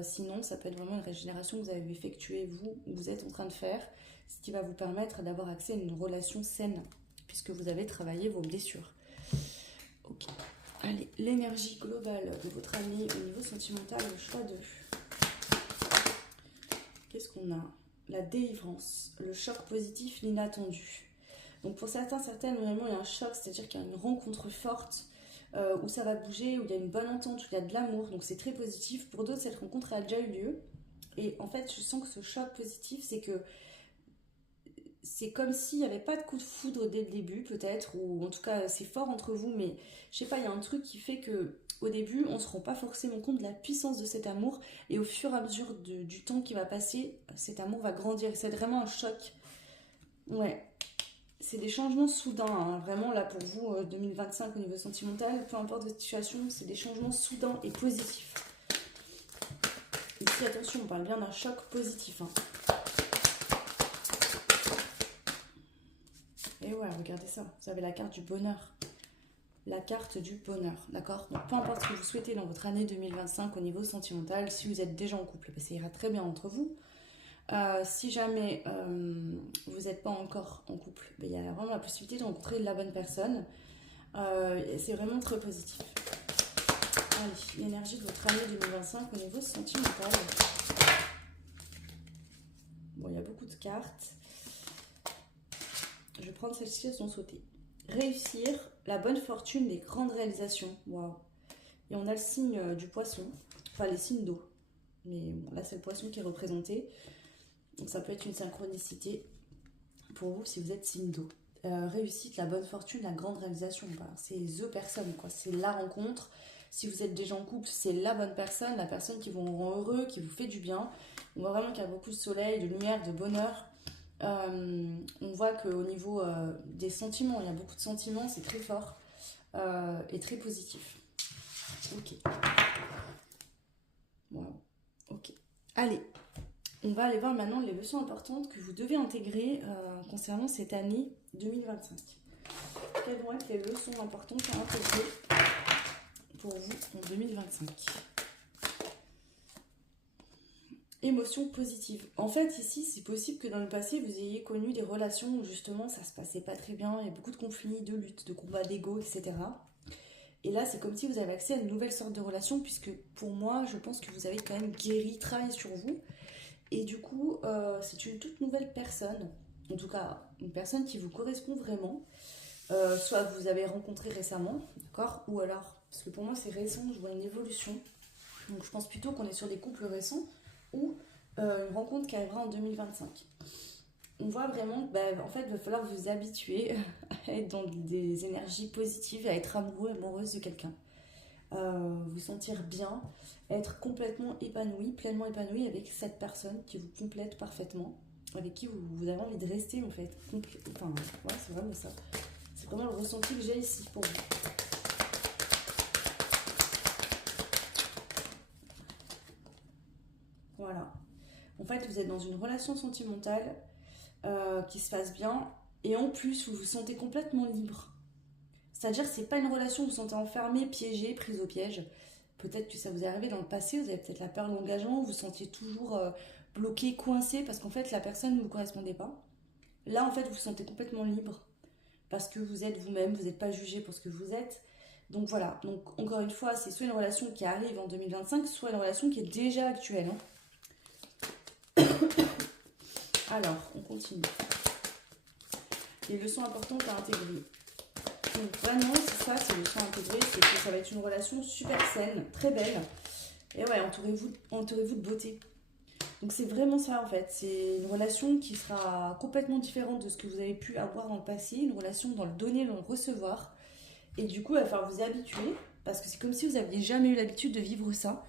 Sinon, ça peut être vraiment une régénération que vous avez effectuée vous, ou vous êtes en train de faire, ce qui va vous permettre d'avoir accès à une relation saine, puisque vous avez travaillé vos blessures. Ok, allez, l'énergie globale de votre année au niveau sentimental, le choix de... Qu'est-ce qu'on a? La délivrance, le choc positif, l'inattendu. Donc pour certains, certaines, vraiment il y a un choc, c'est-à-dire qu'il y a une rencontre forte, où ça va bouger, où il y a une bonne entente, où il y a de l'amour, donc c'est très positif. Pour d'autres, cette rencontre a déjà eu lieu. Et en fait, je sens que ce choc positif, c'est que c'est comme s'il n'y avait pas de coup de foudre dès le début, peut-être, ou en tout cas c'est fort entre vous, mais je sais pas, il y a un truc qui fait que au début, on se rend pas forcément compte de la puissance de cet amour, et au fur et à mesure du temps qui va passer, cet amour va grandir. C'est vraiment un choc. Ouais, c'est des changements soudains, hein. Vraiment là pour vous, 2025 au niveau sentimental, peu importe votre situation, c'est des changements soudains et positifs. Ici, attention, on parle bien d'un choc positif, hein. Et ouais, regardez ça, vous avez la carte du bonheur. La carte du bonheur, d'accord? Donc peu importe ce que vous souhaitez dans votre année 2025 au niveau sentimental, si vous êtes déjà en couple, ça ira très bien entre vous. Si jamais vous n'êtes pas encore en couple, il y a vraiment la possibilité de rencontrer la bonne personne. C'est vraiment très positif. Allez, l'énergie de votre année 2025 au niveau sentimental. Bon, il y a beaucoup de cartes. Je vais prendre celle-ci, elles sont sautées. Réussir, la bonne fortune, les grandes réalisations. Waouh. Et on a le signe du poisson, enfin les signes d'eau. Mais bon, là, c'est le poisson qui est représenté. Donc ça peut être une synchronicité pour vous si vous êtes signe d'eau. Réussite, la bonne fortune, la grande réalisation. Voilà, c'est the personne, quoi. C'est la rencontre. Si vous êtes déjà en couple, c'est la bonne personne, la personne qui vous rend heureux, qui vous fait du bien. On voit vraiment qu'il y a beaucoup de soleil, de lumière, de bonheur. On voit qu'au niveau des sentiments, il y a beaucoup de sentiments, c'est très fort et très positif. Ok. Wow. Ok. Allez, on va aller voir maintenant les leçons importantes que vous devez intégrer concernant cette année 2025. Quelles vont être les leçons importantes à intégrer pour vous en 2025? Émotions positives. En fait, ici, c'est possible que dans le passé, vous ayez connu des relations où justement ça se passait pas très bien, il y a beaucoup de conflits, de luttes, de combats d'ego, etc. Et là, c'est comme si vous avez accès à une nouvelle sorte de relation, puisque pour moi, je pense que vous avez quand même guéri, travaillé sur vous. Et du coup, c'est une toute nouvelle personne, en tout cas une personne qui vous correspond vraiment, soit que vous avez rencontré récemment, d'accord? Ou alors, parce que pour moi c'est récent, je vois une évolution. Donc je pense plutôt qu'on est sur des couples récents ou une rencontre qui arrivera en 2025. On voit vraiment que en fait, il va falloir vous habituer à être dans des énergies positives, à être amoureux, amoureuse de quelqu'un. Vous sentir bien, être complètement épanoui, pleinement épanoui avec cette personne qui vous complète parfaitement, avec qui vous avez envie de rester en fait. Enfin, ouais, c'est vraiment ça. C'est vraiment le ressenti que j'ai ici pour vous. Voilà. En fait, vous êtes dans une relation sentimentale qui se passe bien et en plus, vous vous sentez complètement libre. C'est-à-dire que c'est pas une relation où vous vous sentez enfermé, piégé, prise au piège. Peut-être que ça vous est arrivé dans le passé, vous avez peut-être la peur de l'engagement, vous vous sentiez toujours bloqué, coincé, parce qu'en fait la personne ne vous correspondait pas. Là, en fait, vous vous sentez complètement libre parce que vous êtes vous-même, vous n'êtes pas jugé pour ce que vous êtes. Donc voilà, donc encore une fois, c'est soit une relation qui arrive en 2025, soit une relation qui est déjà actuelle. Hein. Alors, on continue. Les leçons importantes à intégrer. Donc vraiment, c'est ça, ces leçons à intégrer, c'est que ça va être une relation super saine, très belle. Et ouais, entourez-vous de beauté. Donc c'est vraiment ça en fait, c'est une relation qui sera complètement différente de ce que vous avez pu avoir dans le passé, une relation dans le donner, dans le recevoir. Et du coup, il va falloir vous habituer, parce que c'est comme si vous n'aviez jamais eu l'habitude de vivre ça.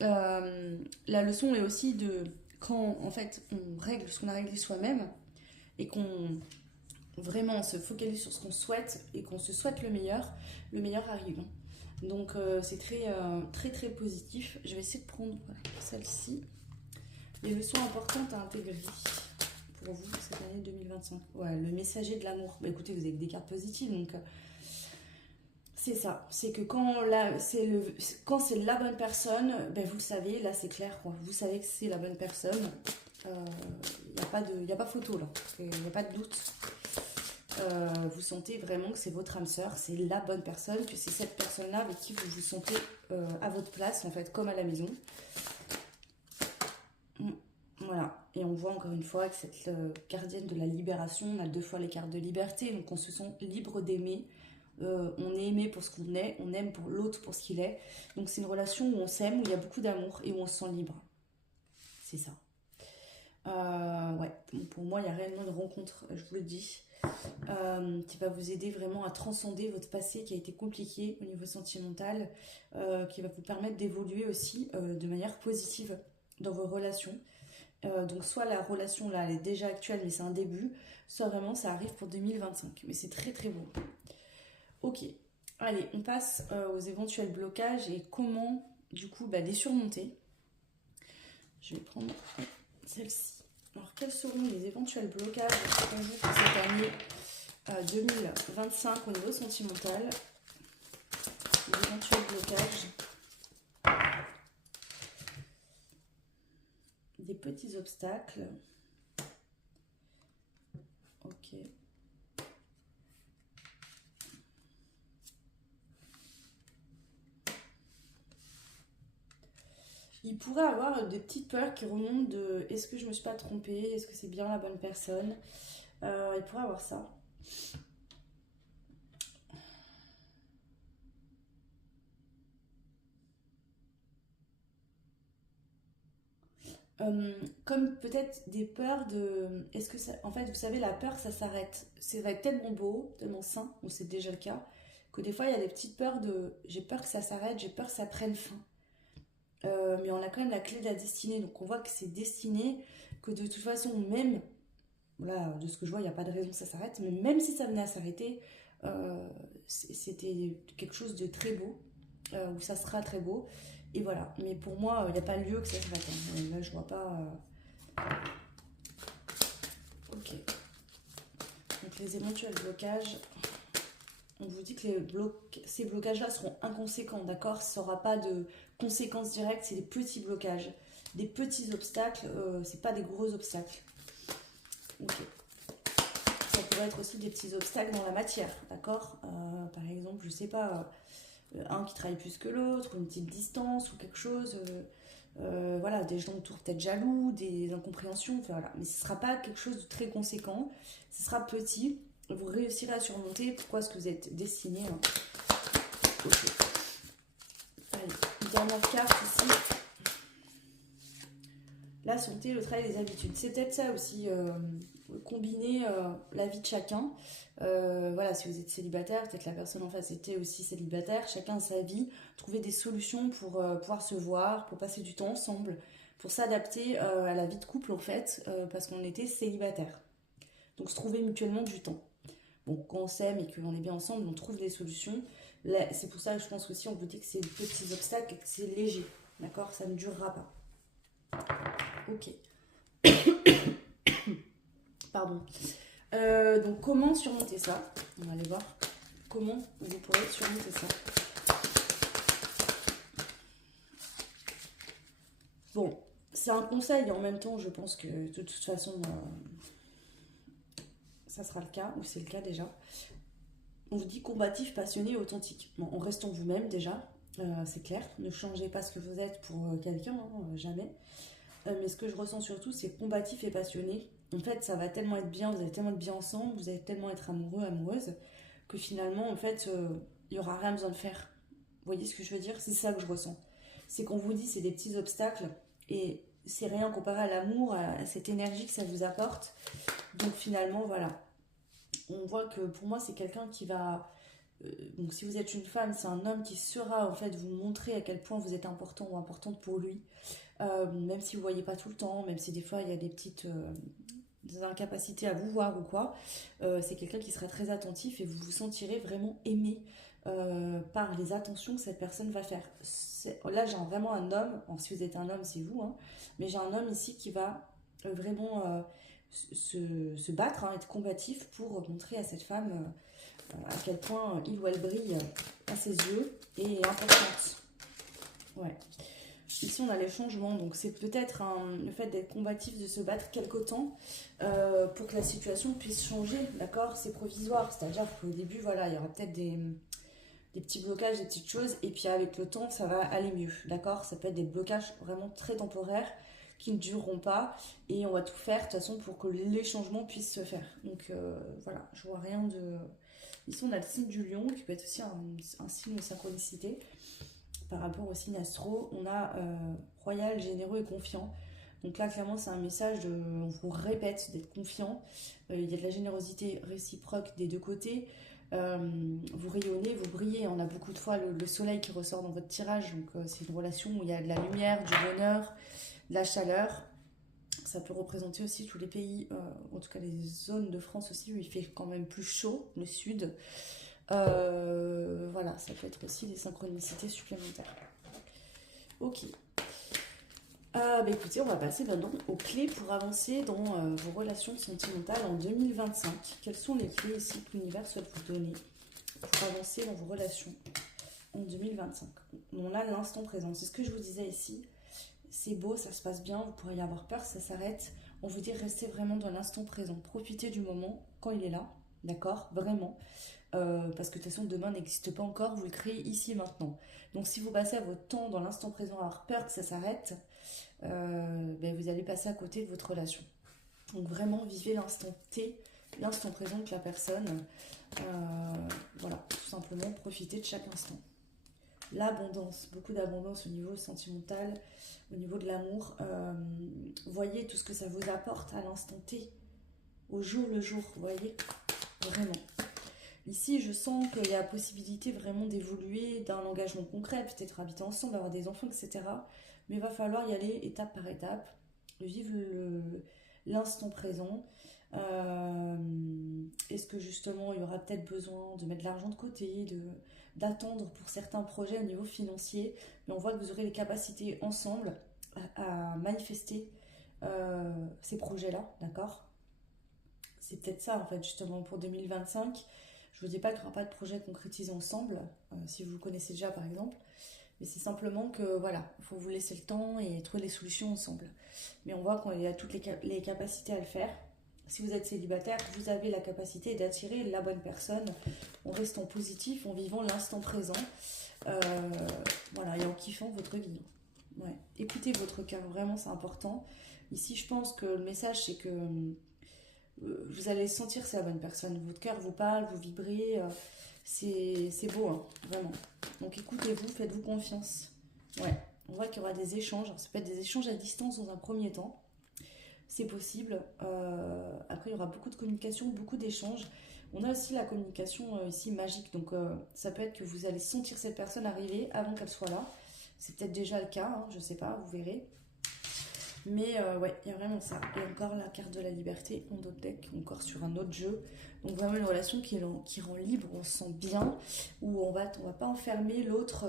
La leçon est aussi de quand en fait on règle ce qu'on a réglé soi-même et qu'on vraiment se focalise sur ce qu'on souhaite et qu'on se souhaite le meilleur arrive. Donc c'est très très positif. Je vais essayer de prendre voilà, celle-ci. Les leçons importantes à intégrer pour vous cette année 2025. Ouais, le messager de l'amour. Bah écoutez, vous avez des cartes positives, donc c'est ça. C'est que quand c'est la bonne personne, ben vous le savez, là c'est clair quoi. Vous savez que c'est la bonne personne. Il n'y a pas photo là. Il n'y a pas de doute. Vous sentez vraiment que c'est votre âme sœur, c'est la bonne personne, que c'est cette personne-là avec qui vous vous sentez à votre place en fait, comme à la maison. Voilà, et on voit encore une fois que cette gardienne de la libération, on a 2 fois les cartes de liberté, donc on se sent libre d'aimer, on est aimé pour ce qu'on est, on aime pour l'autre pour ce qu'il est, donc c'est une relation où on s'aime, où il y a beaucoup d'amour et où on se sent libre, c'est ça. Ouais, pour moi il y a réellement une rencontre, je vous le dis, qui va vous aider vraiment à transcender votre passé qui a été compliqué au niveau sentimental, qui va vous permettre d'évoluer aussi de manière positive dans vos relations. Donc soit la relation là elle est déjà actuelle mais c'est un début, soit vraiment ça arrive pour 2025. Mais c'est très très beau. Ok, allez on passe aux éventuels blocages et comment du coup les surmonter. Je vais prendre celle-ci. Alors quels seront les éventuels blocages pour vous pour cette année 2025 au niveau sentimental? Les éventuels blocages. Des petits obstacles. Ok. Il pourrait avoir des petites peurs qui remontent de est-ce que je me suis pas trompée, est-ce que c'est bien la bonne personne. Il pourrait avoir ça. Comme peut-être des peurs de est-ce que ça en fait vous savez la peur ça s'arrête, ça va être tellement beau tellement sain ou c'est déjà le cas que des fois il y a des petites peurs de j'ai peur que ça s'arrête, j'ai peur que ça prenne fin. Mais on a quand même la clé de la destinée donc on voit que c'est destiné, que de toute façon même voilà de ce que je vois il n'y a pas de raison que ça s'arrête, mais même si ça venait à s'arrêter c'était quelque chose de très beau, où ça sera très beau. Et voilà, mais pour moi, il n'y a pas lieu que ça s'arrête. Hein. Là, je vois pas. Ok. Donc, les éventuels blocages. On vous dit que ces blocages-là seront inconséquents, d'accord? Ça n'aura pas de conséquences directes, c'est des petits blocages. Des petits obstacles, c'est pas des gros obstacles. Ok. Ça pourrait être aussi des petits obstacles dans la matière, d'accord? Par exemple, je sais pas. Un qui travaille plus que l'autre, une petite distance ou quelque chose. Voilà, des gens autour peut-être jaloux, des incompréhensions, enfin, voilà. Mais ce ne sera pas quelque chose de très conséquent, ce sera petit, vous réussirez à surmonter. Pourquoi est-ce que vous êtes destiné hein. Ok. Allez, une dernière carte ici. La santé, le travail, les habitudes. C'est peut-être ça aussi, combiner la vie de chacun. Voilà, si vous êtes célibataire, peut-être la personne en face était aussi célibataire, chacun sa vie, trouver des solutions pour pouvoir se voir, pour passer du temps ensemble, pour s'adapter à la vie de couple en fait, parce qu'on était célibataire. Donc se trouver mutuellement du temps. Bon, quand on s'aime et qu'on est bien ensemble, on trouve des solutions. C'est pour ça que je pense aussi on vous dit que c'est des petits obstacles et que c'est léger. D'accord? Ça ne durera pas. Ok. Pardon. Donc comment surmonter ça? On va aller voir comment vous pourrez surmonter ça. Bon, c'est un conseil et en même temps je pense que de toute façon ça sera le cas, ou c'est le cas déjà. On vous dit combatif, passionné, authentique. Bon, en restant vous-même déjà, c'est clair. Ne changez pas ce que vous êtes pour quelqu'un, hein, jamais. Mais ce que je ressens surtout, c'est combatif et passionné. En fait, ça va tellement être bien, vous allez tellement être bien ensemble, vous allez tellement être amoureux, amoureuse, que finalement, en fait, il n'y aura rien besoin de faire. Vous voyez ce que je veux dire? C'est ça que je ressens. C'est qu'on vous dit, c'est des petits obstacles, et c'est rien comparé à l'amour, à cette énergie que ça vous apporte. Donc finalement, voilà. On voit que pour moi, c'est quelqu'un qui va... donc si vous êtes une femme, c'est un homme qui saura en fait vous montrer à quel point vous êtes important ou importante pour lui. Même si vous ne voyez pas tout le temps, même si des fois il y a des petites des incapacités à vous voir ou quoi, c'est quelqu'un qui sera très attentif et vous vous sentirez vraiment aimé par les attentions que cette personne va faire. Là j'ai vraiment un homme, alors, si vous êtes un homme c'est vous, hein, mais j'ai un homme ici qui va vraiment se battre, hein, être combatif pour montrer à cette femme à quel point il ou elle brille à ses yeux et est importante. Ouais. Ici, on a les changements, donc c'est peut-être le fait d'être combatif, de se battre quelque temps pour que la situation puisse changer, d'accord? C'est provisoire, c'est-à-dire qu'au début, voilà, il y aura peut-être des petits blocages, des petites choses, et puis avec le temps, ça va aller mieux, d'accord? Ça peut être des blocages vraiment très temporaires qui ne dureront pas, et on va tout faire de toute façon pour que les changements puissent se faire. Donc voilà, je vois rien de... Ici, on a le signe du lion, qui peut être aussi un signe de synchronicité. Par rapport au signe astro, on a royal, généreux et confiant. Donc là, clairement, c'est un message on vous répète d'être confiant. Il y a de la générosité réciproque des deux côtés. Vous rayonnez, vous brillez. On a beaucoup de fois le soleil qui ressort dans votre tirage. Donc c'est une relation où il y a de la lumière, du bonheur, de la chaleur. Ça peut représenter aussi tous les pays, en tout cas les zones de France aussi où il fait quand même plus chaud, le sud. Voilà, ça peut être aussi des synchronicités supplémentaires. Ok. Écoutez, on va passer maintenant aux clés pour avancer dans vos relations sentimentales en 2025. Quelles sont les clés ici que l'univers souhaite vous donner pour avancer dans vos relations en 2025? On a l'instant présent, c'est ce que je vous disais ici. C'est beau, ça se passe bien, vous pourriez y avoir peur, ça s'arrête. On vous dit restez vraiment dans l'instant présent. Profitez du moment quand il est là, d'accord? Vraiment. Parce que de toute façon demain n'existe pas encore, vous le créez ici et maintenant. Donc si vous passez à votre temps dans l'instant présent à avoir peur que ça s'arrête, vous allez passer à côté de votre relation. Donc vraiment vivez l'instant T, l'instant présent avec la personne. Voilà, tout simplement profitez de chaque instant. L'abondance, beaucoup d'abondance au niveau sentimental, au niveau de l'amour. Voyez tout ce que ça vous apporte à l'instant T, au jour le jour, vous voyez, vraiment. Ici, je sens qu'il y a possibilité vraiment d'évoluer d'un engagement concret, peut-être habiter ensemble, avoir des enfants, etc. Mais il va falloir y aller étape par étape, vivre l'instant présent. Est-ce que justement, il y aura peut-être besoin de mettre de l'argent de côté, d'attendre pour certains projets au niveau financier, mais on voit que vous aurez les capacités ensemble à manifester ces projets-là, d'accord? C'est peut-être ça, en fait, justement, pour 2025. Je ne vous dis pas qu'il n'y aura pas de projet concrétisé ensemble, si vous vous connaissez déjà par exemple, mais c'est simplement que voilà, il faut vous laisser le temps et trouver les solutions ensemble. Mais on voit qu'il y a toutes les capacités à le faire. Si vous êtes célibataire, vous avez la capacité d'attirer la bonne personne en restant positif, en vivant l'instant présent, voilà, et en kiffant votre vie. Ouais. Écoutez votre cœur, vraiment c'est important. Ici je pense que le message c'est que vous allez sentir que c'est la bonne personne. Votre cœur vous parle, vous vibrez. C'est beau, hein, vraiment. Donc écoutez-vous, faites-vous confiance. Ouais, on voit qu'il y aura des échanges. Ça peut être des échanges à distance dans un premier temps. C'est possible. Après, il y aura beaucoup de communication, beaucoup d'échanges. On a aussi la communication ici magique. Donc ça peut être que vous allez sentir cette personne arriver avant qu'elle soit là. C'est peut-être déjà le cas, hein, je ne sais pas, vous verrez. Mais ouais, il y a vraiment ça. Et encore la carte de la liberté en d'autres decks, encore sur un autre jeu. Donc vraiment une relation qui rend libre, on se sent bien, où on va pas enfermer l'autre,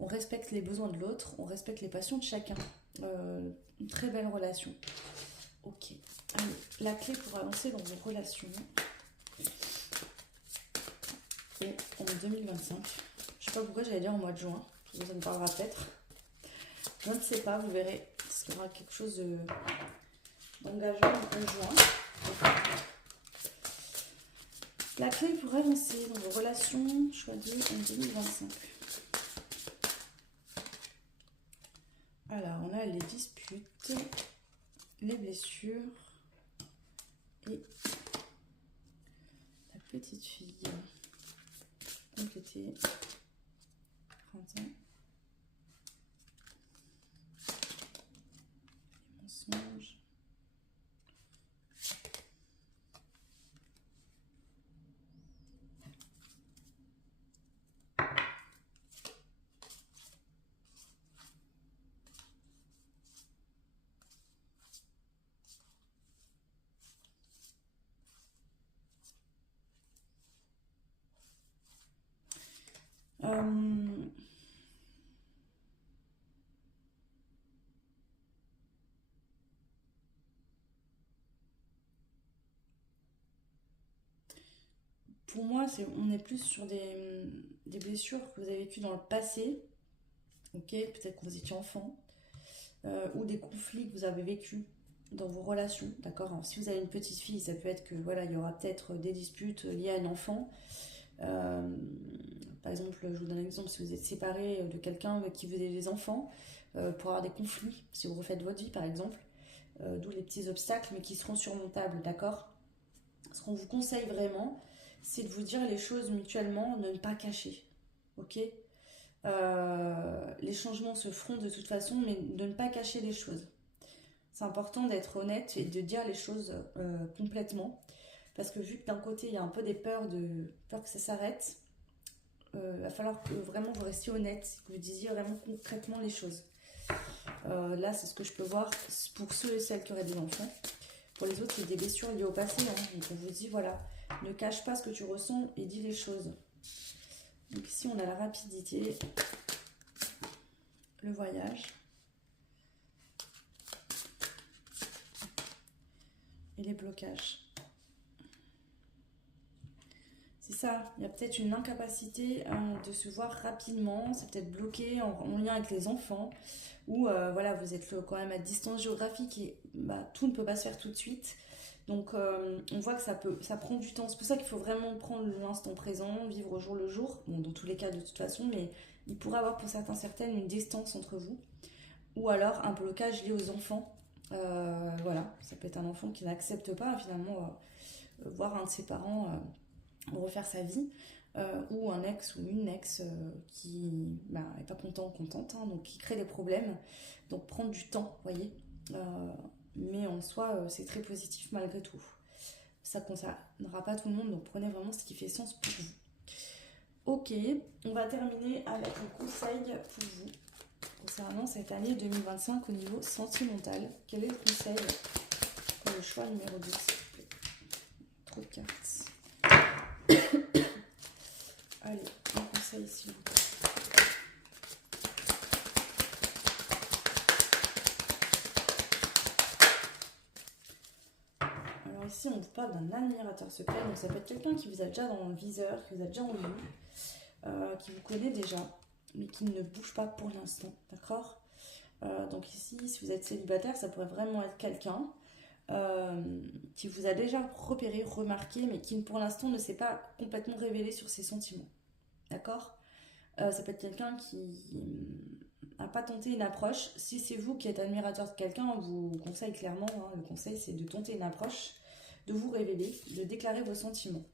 on respecte les besoins de l'autre, on respecte les passions de chacun. Une très belle relation. Ok. Allez, la clé pour avancer dans vos relations. Et en 2025. Je sais pas pourquoi j'allais dire en mois de juin. Ça me parlera peut-être. Je ne sais pas, vous verrez. Il y aura quelque chose d'engageant en juin. La clé pour avancer dans vos relations choisies en 2025. Alors, on a les disputes, les blessures et la petite fille. Compléter. Printemps. Les mensonges. Pour moi, on est plus sur des blessures que vous avez vécues dans le passé, ok, peut-être que vous étiez enfant, ou des conflits que vous avez vécus dans vos relations, d'accord. Alors, si vous avez une petite fille, ça peut être que voilà, il y aura peut-être des disputes liées à un enfant. Par exemple, je vous donne un exemple, si vous êtes séparé de quelqu'un avec qui vous avez des enfants, pour avoir des conflits, si vous refaites votre vie par exemple, d'où les petits obstacles, mais qui seront surmontables, d'accord. Ce qu'on vous conseille vraiment, c'est de vous dire les choses mutuellement, de ne pas cacher, ok. Les changements se feront de toute façon, mais de ne pas cacher les choses. C'est important d'être honnête et de dire les choses complètement, parce que vu que d'un côté il y a un peu des peurs que ça s'arrête, va falloir que vraiment vous restiez honnête, que vous disiez vraiment concrètement les choses. Là, c'est ce que je peux voir pour ceux et celles qui auraient des enfants. Pour les autres, c'est des blessures liées au passé. Hein. Donc on vous dit, voilà, ne cache pas ce que tu ressens et dis les choses. Donc ici, on a la rapidité, le voyage et les blocages. C'est ça, il y a peut-être une incapacité de se voir rapidement, c'est peut-être bloqué en lien avec les enfants, ou voilà, vous êtes quand même à distance géographique et tout ne peut pas se faire tout de suite. Donc on voit que ça prend du temps, c'est pour ça qu'il faut vraiment prendre l'instant présent, vivre au jour le jour, bon, dans tous les cas de toute façon, mais il pourrait avoir pour certaines une distance entre vous, ou alors un blocage lié aux enfants. Voilà, ça peut être un enfant qui n'accepte pas finalement voir un de ses parents refaire sa vie, ou un ex ou une ex qui est pas content ou contente, hein, donc qui crée des problèmes. Donc prendre du temps, vous voyez. Mais en soi, c'est très positif malgré tout. Ça ne concernera pas tout le monde, donc prenez vraiment ce qui fait sens pour vous. Ok, on va terminer avec un conseil pour vous concernant cette année 2025 au niveau sentimental. Quel est le conseil pour le choix numéro 2, s'il vous plaît? Trop de cartes. Allez, un conseil s'il vous plaît. Alors ici, on vous parle d'un admirateur secret. Donc ça peut être quelqu'un qui vous a déjà dans le viseur, qui vous a déjà en vue, qui vous connaît déjà, mais qui ne bouge pas pour l'instant, d'accord. Donc ici, si vous êtes célibataire, ça pourrait vraiment être quelqu'un qui vous a déjà repéré, remarqué, mais qui pour l'instant ne s'est pas complètement révélé sur ses sentiments. D'accord. Ça peut être quelqu'un qui n'a pas tenté une approche. Si c'est vous qui êtes admirateur de quelqu'un, on vous conseille clairement, hein, le conseil c'est de tenter une approche, de vous révéler, de déclarer vos sentiments.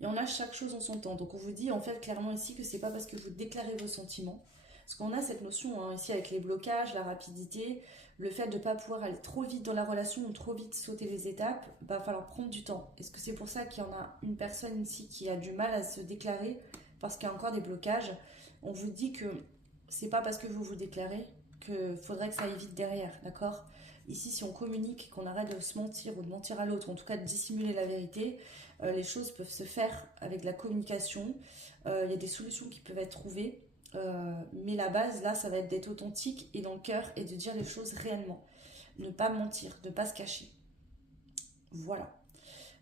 Et on a chaque chose en son temps. Donc on vous dit en fait clairement ici que c'est pas parce que vous déclarez vos sentiments. Parce qu'on a cette notion hein, ici avec les blocages, la rapidité, le fait de ne pas pouvoir aller trop vite dans la relation ou trop vite sauter les étapes, va falloir prendre du temps. Est-ce que c'est pour ça qu'il y en a une personne ici qui a du mal à se déclarer parce qu'il y a encore des blocages? On vous dit que c'est pas parce que vous vous déclarez qu'il faudrait que ça aille vite derrière, d'accord? Ici, si on communique, qu'on arrête de se mentir ou de mentir à l'autre, en tout cas de dissimuler la vérité, les choses peuvent se faire avec de la communication. Il y a des solutions qui peuvent être trouvées. Mais la base, là, ça va être d'être authentique et dans le cœur et de dire les choses réellement. Ne pas mentir, ne pas se cacher. Voilà.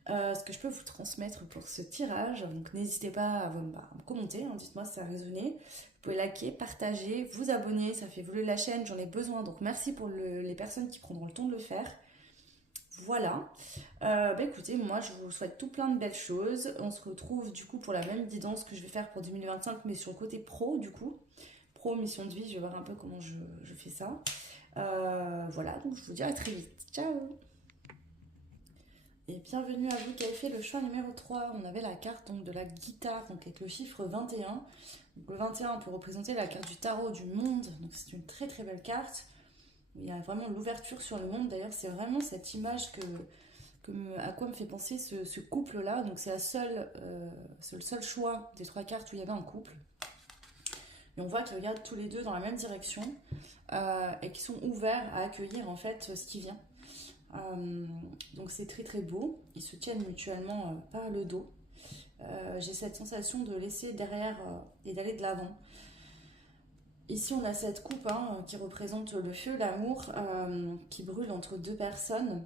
Ce que je peux vous transmettre pour ce tirage. Donc n'hésitez pas à me commenter, hein, dites-moi si ça a résonné. Vous pouvez liker, partager, vous abonner, ça fait évoluer la chaîne, j'en ai besoin. Donc merci pour les personnes qui prendront le temps de le faire. Voilà. Écoutez, moi je vous souhaite tout plein de belles choses. On se retrouve du coup pour la même guidance que je vais faire pour 2025, mais sur le côté pro du coup. Pro, mission de vie, je vais voir un peu comment je fais ça. Voilà, donc je vous dis à très vite. Ciao! Et bienvenue à vous qui avez fait le choix numéro 3. On avait la carte donc, de la guitare, donc avec le chiffre 21. Donc, le 21 peut représenter la carte du tarot du monde. Donc c'est une très très belle carte. Il y a vraiment l'ouverture sur le monde. D'ailleurs, c'est vraiment cette image à quoi me fait penser ce couple-là. Donc c'est c'est le seul choix des 3 cartes où il y avait un couple. Et on voit qu'ils regardent tous les deux dans la même direction et qu'ils sont ouverts à accueillir en fait ce qui vient. Donc c'est très très beau. Ils se tiennent mutuellement par le dos. J'ai cette sensation de laisser derrière et d'aller de l'avant. Ici on a cette coupe qui représente le feu, l'amour qui brûle entre 2 personnes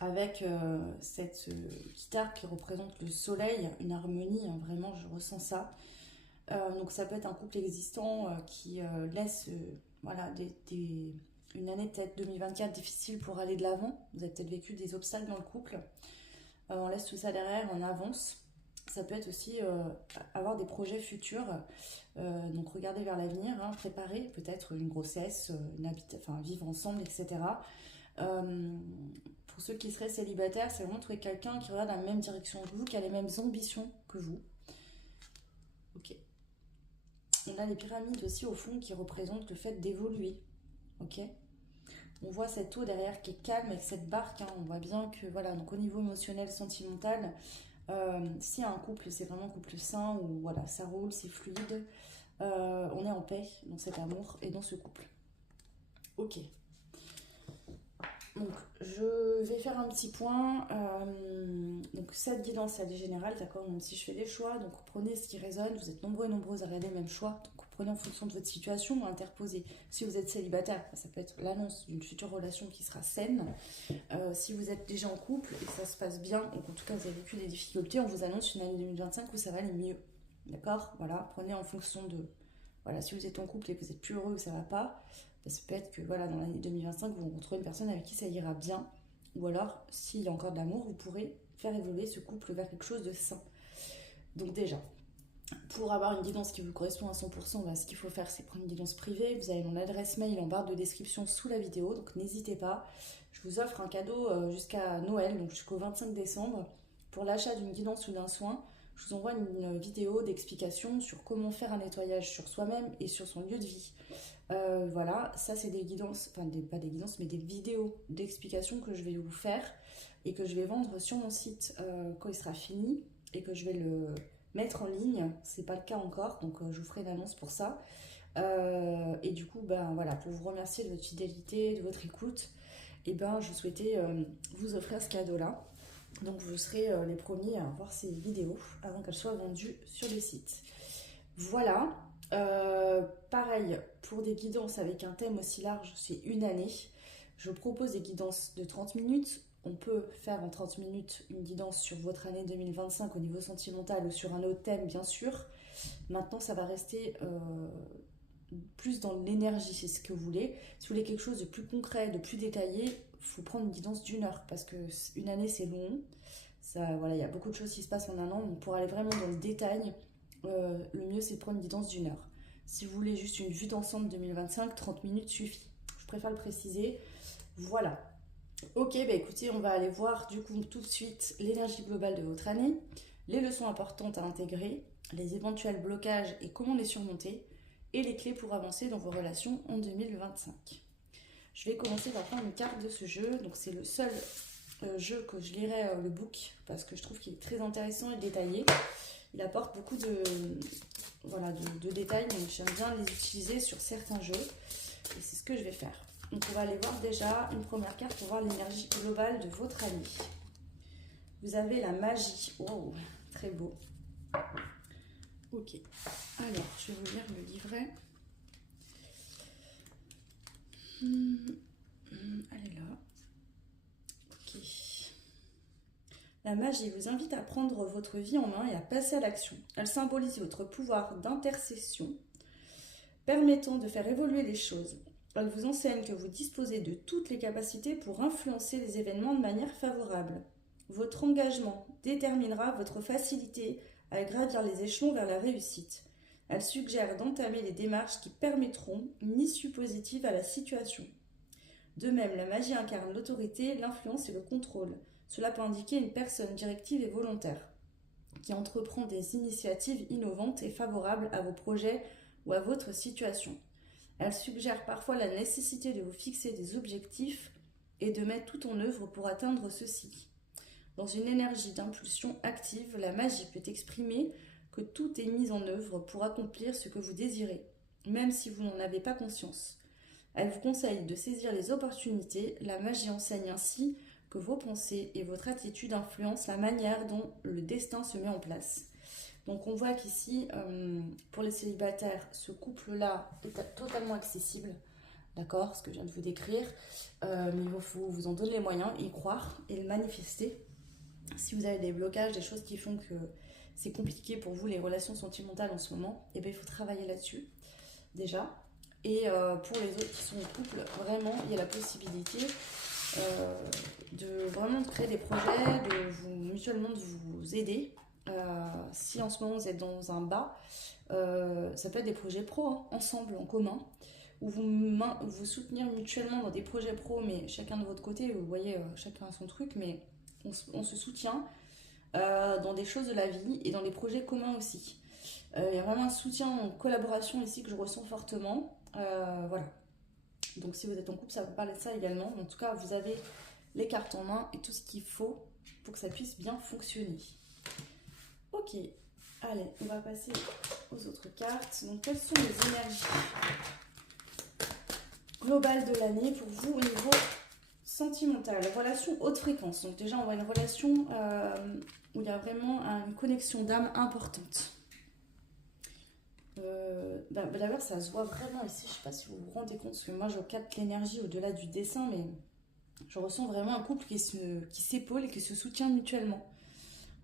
avec cette guitare qui représente le soleil, une harmonie, vraiment je ressens ça. Donc ça peut être un couple existant qui laisse voilà, une année peut-être 2024 difficile pour aller de l'avant. Vous avez peut-être vécu des obstacles dans le couple. On laisse tout ça derrière, on avance. Ça peut être aussi avoir des projets futurs. Donc regarder vers l'avenir, préparer peut-être une grossesse, vivre ensemble, etc. Pour ceux qui seraient célibataires, c'est vraiment trouver quelqu'un qui regarde dans la même direction que vous, qui a les mêmes ambitions que vous. Ok. On a les pyramides aussi au fond qui représentent le fait d'évoluer. Ok. On voit cette eau derrière qui est calme avec cette barque. On voit bien que voilà, donc au niveau émotionnel, sentimental, si un couple, c'est vraiment un couple sain où voilà, ça roule, c'est fluide. On est en paix dans cet amour et dans ce couple. Ok. Donc, je vais faire un petit point. Donc, cette guidance, elle est générale, d'accord? Même si je fais des choix, donc prenez ce qui résonne. Vous êtes nombreux et nombreuses à regarder le même choix. Donc, prenez en fonction de votre situation, interposez. Si vous êtes célibataire, ça peut être l'annonce d'une future relation qui sera saine. Si vous êtes déjà en couple et que ça se passe bien, ou qu'en tout cas vous avez vécu des difficultés, on vous annonce une année 2025 où ça va aller mieux. D'accord? Voilà, prenez en fonction de. Voilà, si vous êtes en couple et que vous êtes plus heureux ou ça va pas. Ça peut être que voilà, dans l'année 2025, vous rencontrez une personne avec qui ça ira bien. Ou alors, s'il y a encore de l'amour, vous pourrez faire évoluer ce couple vers quelque chose de sain. Donc déjà, pour avoir une guidance qui vous correspond à 100%, ce qu'il faut faire, c'est prendre une guidance privée. Vous avez mon adresse mail en barre de description sous la vidéo, donc n'hésitez pas. Je vous offre un cadeau jusqu'à Noël, donc jusqu'au 25 décembre. Pour l'achat d'une guidance ou d'un soin, je vous envoie une vidéo d'explication sur comment faire un nettoyage sur soi-même et sur son lieu de vie. Voilà, ça c'est des guidances, pas des guidances, mais des vidéos d'explication que je vais vous faire et que je vais vendre sur mon site quand il sera fini et que je vais le mettre en ligne. C'est pas le cas encore, donc je vous ferai une annonce pour ça. Et du coup, voilà, pour vous remercier de votre fidélité, de votre écoute, je souhaitais vous offrir ce cadeau-là. Donc vous serez les premiers à voir ces vidéos avant qu'elles soient vendues sur le site. Voilà. Pareil, pour des guidances avec un thème aussi large, c'est une année. Je propose des guidances de 30 minutes. On peut faire en 30 minutes une guidance sur votre année 2025 au niveau sentimental ou sur un autre thème, bien sûr. Maintenant, ça va rester plus dans l'énergie, c'est ce que vous voulez. Si vous voulez quelque chose de plus concret, de plus détaillé, il faut prendre une guidance d'1 heure parce qu'une année, c'est long. Voilà, il y a beaucoup de choses qui se passent en un an. Donc, pour aller vraiment dans le détail, le mieux c'est de prendre une guidance d'1 heure. Si vous voulez juste une vue d'ensemble 2025, 30 minutes suffit. Je préfère le préciser. Voilà. Ok, écoutez, on va aller voir du coup tout de suite l'énergie globale de votre année, les leçons importantes à intégrer, les éventuels blocages et comment les surmonter, et les clés pour avancer dans vos relations en 2025. Je vais commencer par prendre une carte de ce jeu. Donc c'est le seul jeu que je lirai le book parce que je trouve qu'il est très intéressant et détaillé. Il apporte beaucoup de détails, donc j'aime bien les utiliser sur certains jeux. Et c'est ce que je vais faire. Donc on va aller voir déjà une première carte pour voir l'énergie globale de votre année. Vous avez la magie. Wow, très beau. Ok. Alors, je vais vous lire le livret. Elle est là. Ok. La magie vous invite à prendre votre vie en main et à passer à l'action. Elle symbolise votre pouvoir d'intercession, permettant de faire évoluer les choses. Elle vous enseigne que vous disposez de toutes les capacités pour influencer les événements de manière favorable. Votre engagement déterminera votre facilité à gravir les échelons vers la réussite. Elle suggère d'entamer les démarches qui permettront une issue positive à la situation. De même, la magie incarne l'autorité, l'influence et le contrôle. Cela peut indiquer une personne directive et volontaire, qui entreprend des initiatives innovantes et favorables à vos projets ou à votre situation. Elle suggère parfois la nécessité de vous fixer des objectifs et de mettre tout en œuvre pour atteindre ceux-ci. Dans une énergie d'impulsion active, la magie peut exprimer que tout est mis en œuvre pour accomplir ce que vous désirez, même si vous n'en avez pas conscience. Elle vous conseille de saisir les opportunités. La magie enseigne ainsi que vos pensées et votre attitude influencent la manière dont le destin se met en place. Donc on voit qu'ici, pour les célibataires, ce couple-là est totalement accessible, d'accord, ce que je viens de vous décrire, mais il faut vous en donner les moyens, y croire et le manifester. Si vous avez des blocages, des choses qui font que c'est compliqué pour vous les relations sentimentales en ce moment, eh bien, il faut travailler là-dessus déjà. Et pour les autres qui sont en couple, vraiment, il y a la possibilité de vraiment créer des projets, mutuellement de vous aider. Si en ce moment vous êtes dans un bas, ça peut être des projets pro, hein, ensemble, en commun, ou vous soutenir mutuellement dans des projets pro, mais chacun de votre côté, vous voyez, chacun a son truc, mais on se soutient dans des choses de la vie et dans des projets communs aussi. Il y a vraiment un soutien en collaboration ici que je ressens fortement. Voilà. Donc si vous êtes en couple, ça va parler de ça également. En tout cas, vous avez les cartes en main et tout ce qu'il faut pour que ça puisse bien fonctionner. Ok, allez, on va passer aux autres cartes. Donc quelles sont les énergies globales de l'année pour vous au niveau sentimental? Relation haute fréquence. Donc déjà, on voit une relation où il y a vraiment une connexion d'âme importante. D'ailleurs, ça se voit vraiment ici. Je ne sais pas si vous vous rendez compte, parce que moi, je capte l'énergie au-delà du dessin, mais je ressens vraiment un couple qui s'épaule et qui se soutient mutuellement.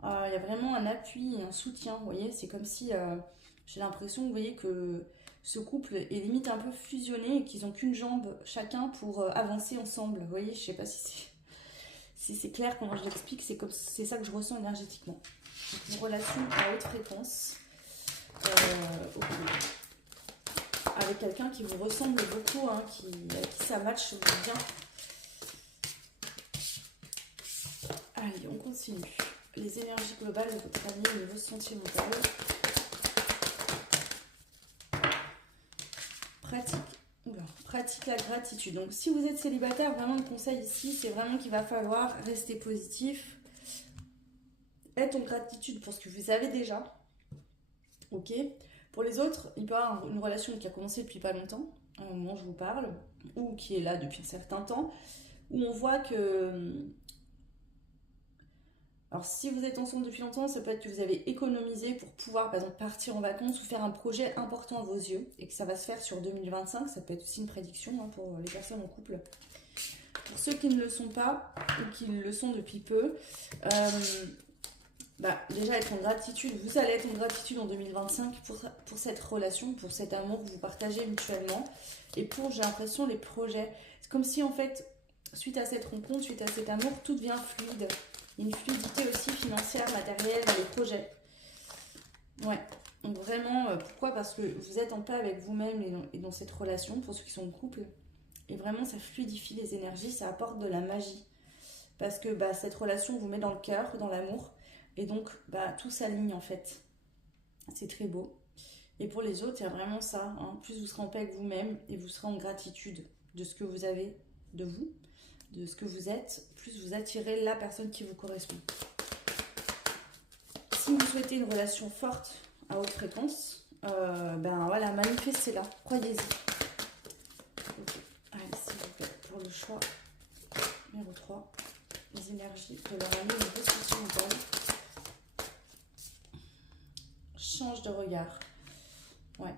Il y a vraiment un appui et un soutien, vous voyez. C'est comme si j'ai l'impression, vous voyez, que ce couple est limite un peu fusionné et qu'ils n'ont qu'une jambe chacun pour avancer ensemble. Vous voyez, je ne sais pas si c'est clair comment je l'explique. C'est ça que je ressens énergétiquement. Donc, une relation à haute fréquence. Avec quelqu'un qui vous ressemble beaucoup, hein, avec qui ça match bien. Allez, on continue. Les énergies globales de votre année au niveau sentimental. Pratique la gratitude. Donc si vous êtes célibataire, vraiment le conseil ici, c'est vraiment qu'il va falloir rester positif. Être en gratitude pour ce que vous avez déjà. Ok. Pour les autres, il peut y avoir une relation qui a commencé depuis pas longtemps, à un moment où je vous parle, ou qui est là depuis un certain temps, où on voit que... Alors si vous êtes ensemble depuis longtemps, ça peut être que vous avez économisé pour pouvoir par exemple partir en vacances ou faire un projet important à vos yeux, et que ça va se faire sur 2025, ça peut être aussi une prédiction, hein, pour les personnes en couple. Pour ceux qui ne le sont pas, ou qui le sont depuis peu, déjà être en gratitude, vous allez être en gratitude en 2025 pour cette relation, pour cet amour que vous partagez mutuellement. Et pour, j'ai l'impression, les projets. C'est comme si en fait, suite à cette rencontre, suite à cet amour, tout devient fluide. Une fluidité aussi financière, matérielle dans les projets. Ouais, donc vraiment, pourquoi? Parce que vous êtes en paix avec vous-même et dans cette relation, pour ceux qui sont en couple. Et vraiment, ça fluidifie les énergies, ça apporte de la magie. Parce que cette relation vous met dans le cœur, dans l'amour. Et donc, tout s'aligne en fait. C'est très beau. Et pour les autres, il y a vraiment ça. Hein. Plus vous serez en paix avec vous-même et vous serez en gratitude de ce que vous avez de vous, de ce que vous êtes, plus vous attirez la personne qui vous correspond. Si vous souhaitez une relation forte à haute fréquence, voilà, manifestez-la. Croyez-y. Okay. Allez, s'il vous plaît, pour le choix numéro 3, les énergies de leur année au niveau sentimental. Change de regard. Ouais.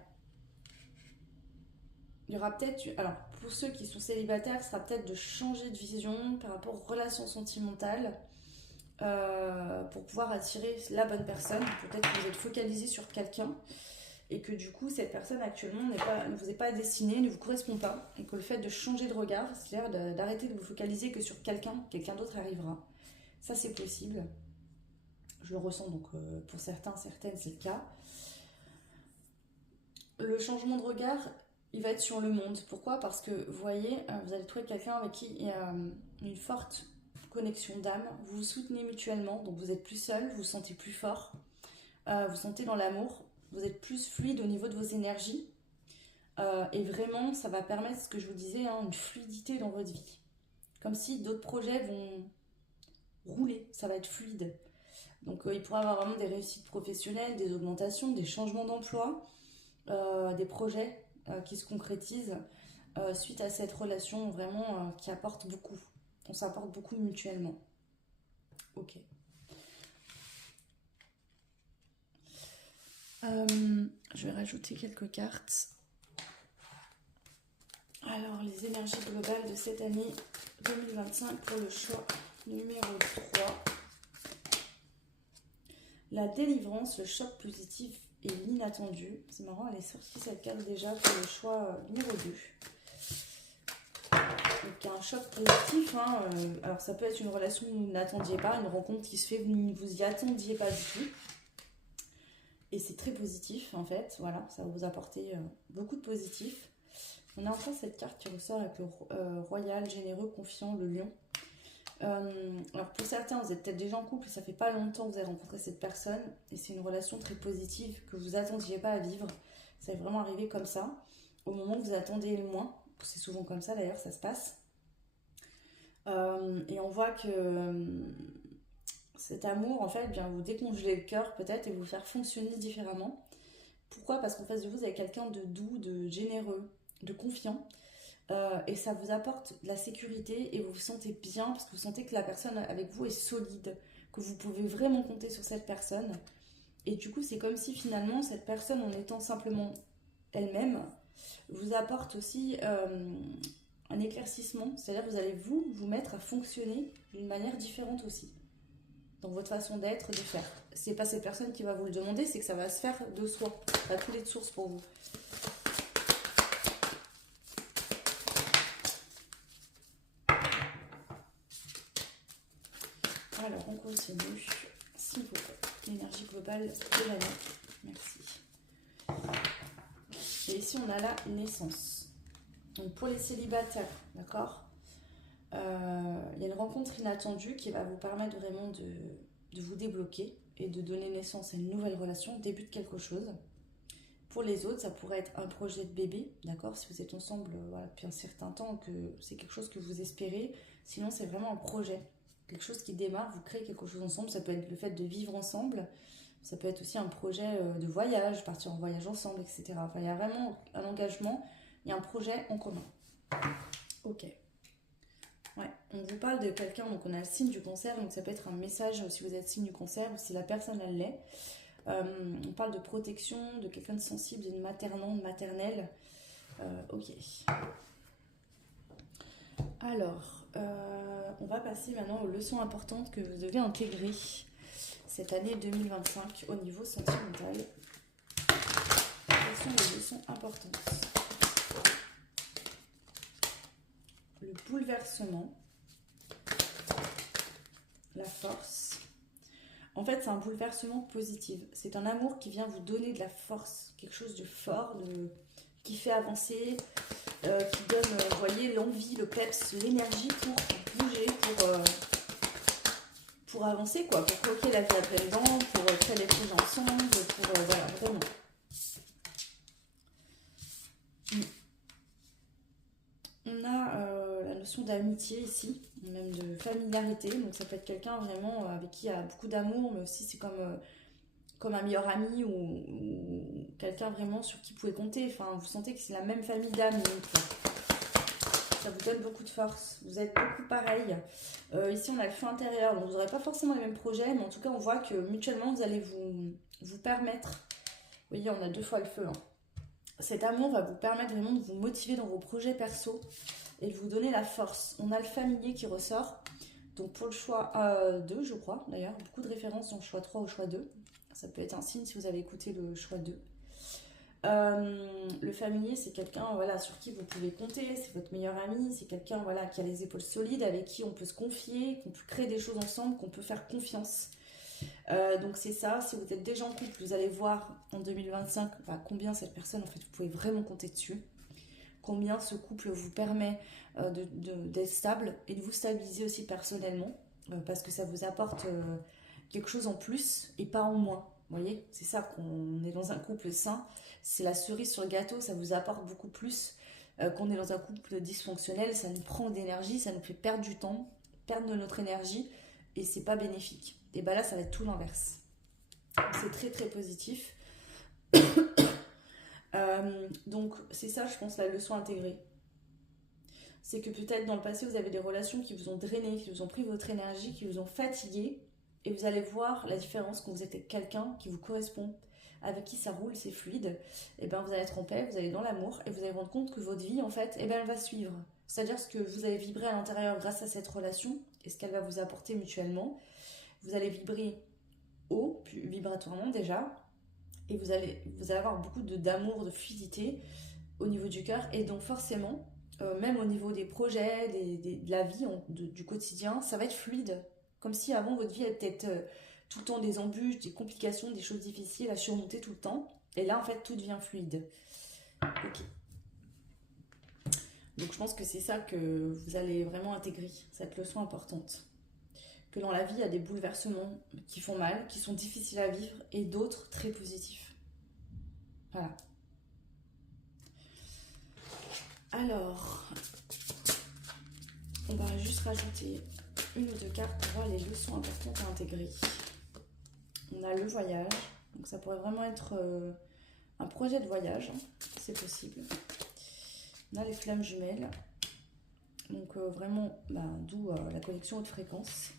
Il y aura peut-être... Alors, pour ceux qui sont célibataires, ce sera peut-être de changer de vision par rapport aux relations sentimentales pour pouvoir attirer la bonne personne. Peut-être que vous êtes focalisé sur quelqu'un et que du coup cette personne actuellement ne vous est pas destinée, ne vous correspond pas, et que le fait de changer de regard, c'est-à-dire d'arrêter de vous focaliser que sur quelqu'un d'autre arrivera. Ça c'est possible. Je le ressens donc pour certains, certaines c'est le cas. Le changement de regard, il va être sur le monde. Pourquoi? Parce que vous voyez, vous allez trouver quelqu'un avec qui il y a une forte connexion d'âme, vous vous soutenez mutuellement, donc vous êtes plus seul, vous vous sentez plus fort, vous sentez dans l'amour, vous êtes plus fluide au niveau de vos énergies, et vraiment ça va permettre, ce que je vous disais, hein, une fluidité dans votre vie. Comme si d'autres projets vont rouler, ça va être fluide. Donc il pourrait y avoir vraiment des réussites professionnelles, des augmentations, des changements d'emploi, des projets qui se concrétisent suite à cette relation vraiment qui apporte beaucoup. On s'apporte beaucoup mutuellement. Ok. Je vais rajouter quelques cartes. Alors, les énergies globales de cette année 2025 pour le choix numéro 3. La délivrance, le choc positif et l'inattendu. C'est marrant, elle est sortie cette carte déjà pour le choix numéro 2. Donc un choc positif, hein, alors ça peut être une relation que vous n'attendiez pas, une rencontre qui se fait, vous ne vous y attendiez pas du tout. Et c'est très positif en fait, voilà, ça va vous apporter beaucoup de positif. On a encore cette carte qui ressort avec le royal, généreux, confiant, le lion. Alors pour certains, vous êtes peut-être déjà en couple et ça fait pas longtemps que vous avez rencontré cette personne. Et c'est une relation très positive que vous attendiez pas à vivre. Ça est vraiment arrivé comme ça, au moment où vous attendez le moins. C'est souvent comme ça d'ailleurs, ça se passe. Et on voit que cet amour, en fait, vient vous décongeler le cœur peut-être et vous faire fonctionner différemment. Pourquoi? Parce qu'en face de vous, vous avez quelqu'un de doux, de généreux, de confiant. Et ça vous apporte de la sécurité et vous vous sentez bien parce que vous sentez que la personne avec vous est solide, que vous pouvez vraiment compter sur cette personne. Et du coup, c'est comme si finalement, cette personne, en étant simplement elle-même, vous apporte aussi un éclaircissement. C'est-à-dire que vous allez vous mettre à fonctionner d'une manière différente aussi, dans votre façon d'être, de faire. C'est pas cette personne qui va vous le demander, c'est que ça va se faire de soi. Ça va couler de source pour vous. Alors, on continue. S'il vous plaît. L'énergie globale de l'année. Merci. Et ici, on a la naissance. Donc, pour les célibataires, d'accord, il y a une rencontre inattendue qui va vous permettre vraiment de vous débloquer et de donner naissance à une nouvelle relation, début de quelque chose. Pour les autres, ça pourrait être un projet de bébé, d'accord, si vous êtes ensemble voilà, depuis un certain temps, que c'est quelque chose que vous espérez. Sinon, c'est vraiment un projet. Quelque chose qui démarre, vous créez quelque chose ensemble. Ça peut être le fait de vivre ensemble. Ça peut être aussi un projet de voyage, partir en voyage ensemble, etc. Enfin, il y a vraiment un engagement, il y a un projet en commun. Ok. Ouais, on vous parle de quelqu'un, donc on a le signe du cancer, donc ça peut être un message si vous êtes signe du cancer ou si la personne elle l'est. On parle de protection, de quelqu'un de sensible, d'une maternante, de maternelle. Ok. Alors, on va passer maintenant aux leçons importantes que vous devez intégrer cette année 2025 au niveau sentimental. Quelles sont les leçons importantes? Le bouleversement, la force. En fait, c'est un bouleversement positif. C'est un amour qui vient vous donner de la force, quelque chose de fort, qui fait avancer, qui donne, vous voyez, l'envie, le peps, l'énergie pour bouger, pour avancer, quoi, pour croquer la vie à pleines dents, pour créer des projets ensemble, pour, voilà, vraiment. On a la notion d'amitié ici, même de familiarité, donc ça peut être quelqu'un vraiment avec qui il y a beaucoup d'amour, mais aussi c'est comme un meilleur ami ou quelqu'un vraiment sur qui vous pouvez compter. Enfin, vous sentez que c'est la même famille d'amis. Ça vous donne beaucoup de force. Vous êtes beaucoup pareil. Ici, on a le feu intérieur. Donc, vous n'aurez pas forcément les mêmes projets. Mais en tout cas, on voit que mutuellement, vous allez vous permettre. Vous voyez, on a 2 fois le feu. Hein. Cet amour va vous permettre vraiment de vous motiver dans vos projets perso et de vous donner la force. On a le familier qui ressort. Donc, pour le choix 2, je crois, d'ailleurs, beaucoup de références dans le choix 3 au choix 2. Ça peut être un signe si vous avez écouté le choix 2. Le familier, c'est quelqu'un voilà, sur qui vous pouvez compter, c'est votre meilleur ami, c'est quelqu'un voilà, qui a les épaules solides, avec qui on peut se confier, qu'on peut créer des choses ensemble, qu'on peut faire confiance. Donc c'est ça, si vous êtes déjà en couple, vous allez voir en 2025 combien cette personne, en fait, vous pouvez vraiment compter dessus. Combien ce couple vous permet d'être stable et de vous stabiliser aussi personnellement, parce que ça vous apporte quelque chose en plus et pas en moins. Vous voyez, c'est ça qu'on est dans un couple sain, c'est la cerise sur le gâteau, ça vous apporte beaucoup plus qu'on est dans un couple dysfonctionnel, ça nous prend d'énergie, ça nous fait perdre du temps, perdre de notre énergie et c'est pas bénéfique. Et là, ça va être tout l'inverse. C'est très très positif. Donc c'est ça, je pense, la leçon intégrée. C'est que peut-être dans le passé, vous avez des relations qui vous ont drainé, qui vous ont pris votre énergie, qui vous ont fatigué. Et vous allez voir la différence quand vous êtes avec quelqu'un qui vous correspond, avec qui ça roule, c'est fluide. Et ben vous allez être en paix, vous allez dans l'amour et vous allez vous rendre compte que votre vie, en fait, elle va suivre. C'est-à-dire ce que vous allez vibrer à l'intérieur grâce à cette relation et ce qu'elle va vous apporter mutuellement. Vous allez vibrer haut, vibratoirement déjà, et vous allez avoir beaucoup d'amour, de fluidité au niveau du cœur, et donc forcément, même au niveau des projets, de la vie, du quotidien, ça va être fluide. Comme si avant votre vie était tout le temps des embûches, des complications, des choses difficiles à surmonter tout le temps. Et là, en fait, tout devient fluide. Ok. Donc je pense que c'est ça que vous allez vraiment intégrer, cette leçon importante. Que dans la vie, il y a des bouleversements qui font mal, qui sont difficiles à vivre, et d'autres très positifs. Voilà. Alors, on va juste rajouter une ou deux cartes pour voir les leçons importantes à intégrer. On a le voyage, donc ça pourrait vraiment être un projet de voyage, hein, c'est possible. On a les flammes jumelles, donc vraiment, d'où la connexion haute fréquence.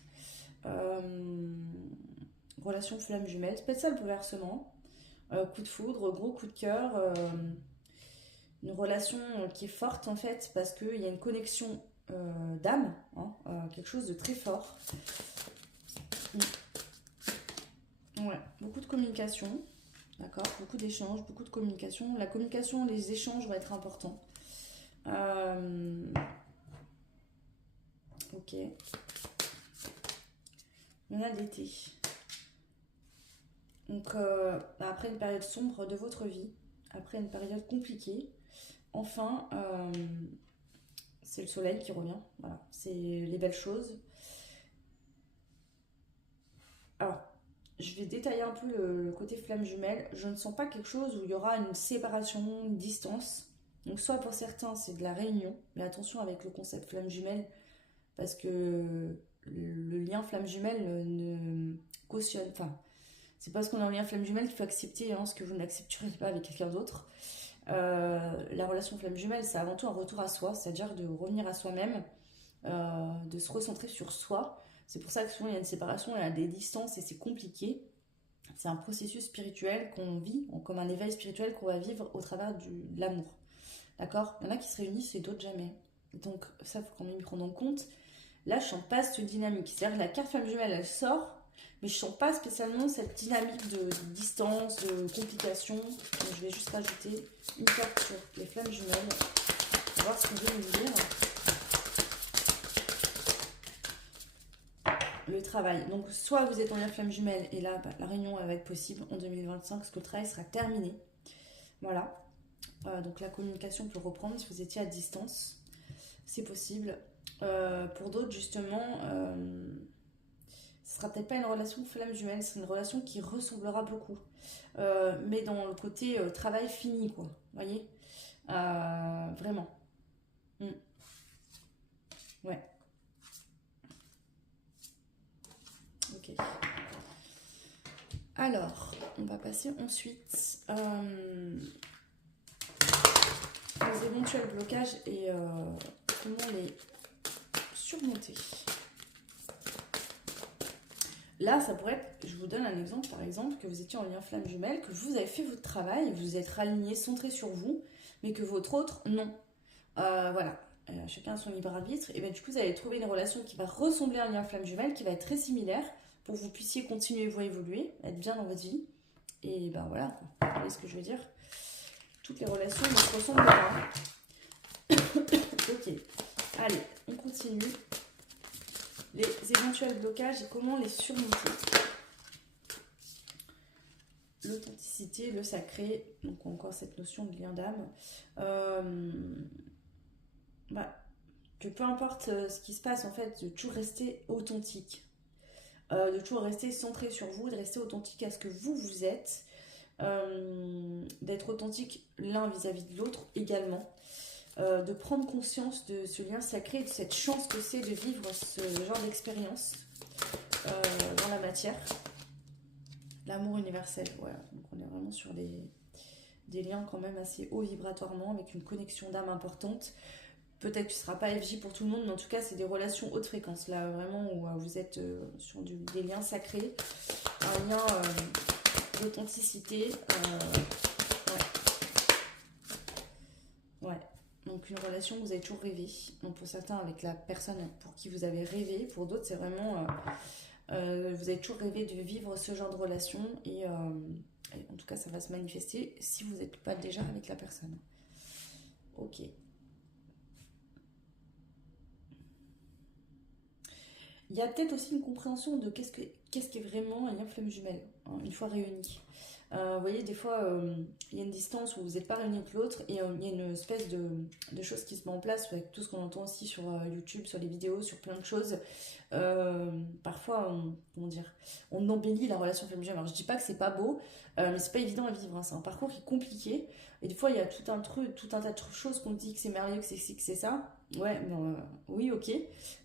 Relation flamme jumelle, c'est peut-être ça le bouleversement. Coup de foudre, gros coup de cœur, une relation qui est forte en fait, parce qu'il y a une connexion d'âme, hein, quelque chose de très fort. Ouais, beaucoup de communication, d'accord, beaucoup d'échanges, beaucoup de communication. La communication, les échanges vont être importants. Ok. On a l'été. Donc, après une période sombre de votre vie, après une période compliquée, enfin, c'est le soleil qui revient. Voilà, c'est les belles choses. Alors, je vais détailler un peu le côté flamme jumelle. Je ne sens pas quelque chose où il y aura une séparation, une distance. Donc, soit pour certains, c'est de la réunion, mais attention avec le concept flamme jumelle, parce que le lien flamme jumelle ne cautionne. Enfin, c'est parce qu'on est en lien flamme jumelle qu'il faut accepter ce que vous n'accepterez pas avec quelqu'un d'autre. La relation flamme jumelle, c'est avant tout un retour à soi, c'est-à-dire de revenir à soi-même, de se recentrer sur soi. C'est pour ça que souvent il y a une séparation, il y a des distances et c'est compliqué. C'est un processus spirituel qu'on vit, comme un éveil spirituel qu'on va vivre au travers de l'amour. D'accord? Il y en a qui se réunissent et d'autres jamais. Donc ça, il faut quand même y prendre en compte. Là, je sens pas cette dynamique. C'est-à-dire que la carte flamme jumelle, elle sort, mais je sens pas spécialement cette dynamique de distance, de complication. Donc, je vais juste rajouter une carte sur les flammes jumelles pour voir ce qu'on veut nous dire. Le travail. Donc, soit vous êtes en lien flamme jumelle et là, la réunion elle va être possible en 2025 parce que le travail sera terminé. Voilà. Donc, la communication peut reprendre si vous étiez à distance. C'est possible. Pour d'autres, justement, ce sera peut-être pas une relation flamme jumelle, c'est une relation qui ressemblera beaucoup. Mais dans le côté travail fini, quoi. Vous voyez, vraiment. Ouais. Ok. Alors, on va passer ensuite aux éventuels blocages et comment les surmonter. Là, ça pourrait être, je vous donne un exemple, par exemple, que vous étiez en lien flamme jumelle, que vous avez fait votre travail, vous êtes aligné, centré sur vous, mais que votre autre, non. Voilà, chacun a son libre arbitre, et bien du coup, vous allez trouver une relation qui va ressembler à un lien flamme jumelle, qui va être très similaire, pour que vous puissiez continuer, vous évoluer, être bien dans votre vie, et ben voilà, vous voyez ce que je veux dire. toutes les relations ne se ressemblent pas. Ok, allez, on continue. Les éventuels blocages et comment les surmonter. L'authenticité, le sacré, donc encore cette notion de lien d'âme. Que peu importe ce qui se passe, en fait, de toujours rester authentique. De toujours rester centré sur vous, de rester authentique à ce que vous êtes. D'être authentique l'un vis-à-vis de l'autre également. De prendre conscience de ce lien sacré, de cette chance que c'est de vivre ce genre d'expérience dans la matière. L'amour universel, voilà. Donc on est vraiment sur des liens quand même assez hauts vibratoirement, avec une connexion d'âme importante. Peut-être que ce ne sera pas FJ pour tout le monde, mais en tout cas c'est des relations haute fréquence, là vraiment où vous êtes sur des liens sacrés, un lien d'authenticité. Ouais. Donc une relation que vous avez toujours rêvé. Donc pour certains avec la personne pour qui vous avez rêvé, pour d'autres c'est vraiment vous avez toujours rêvé de vivre ce genre de relation et en tout cas ça va se manifester si vous n'êtes pas déjà avec la personne. Ok. Il y a peut-être aussi une compréhension de qu'est-ce qu'est vraiment un lien flamme jumelle, hein, une fois réunis. Vous voyez, des fois, il y a une distance où vous n'êtes pas réunis avec l'autre et il y a une espèce de chose qui se met en place avec tout ce qu'on entend aussi sur YouTube, sur les vidéos, sur plein de choses. Parfois, comment dire, on embellit la relation flamme jumelle. Alors, je dis pas que c'est pas beau, mais c'est pas évident à vivre, hein. C'est un parcours qui est compliqué. Et des fois, il y a tout un tas de choses qu'on dit que c'est merveilleux, que c'est ci, que c'est ça. Ouais, mais oui, ok.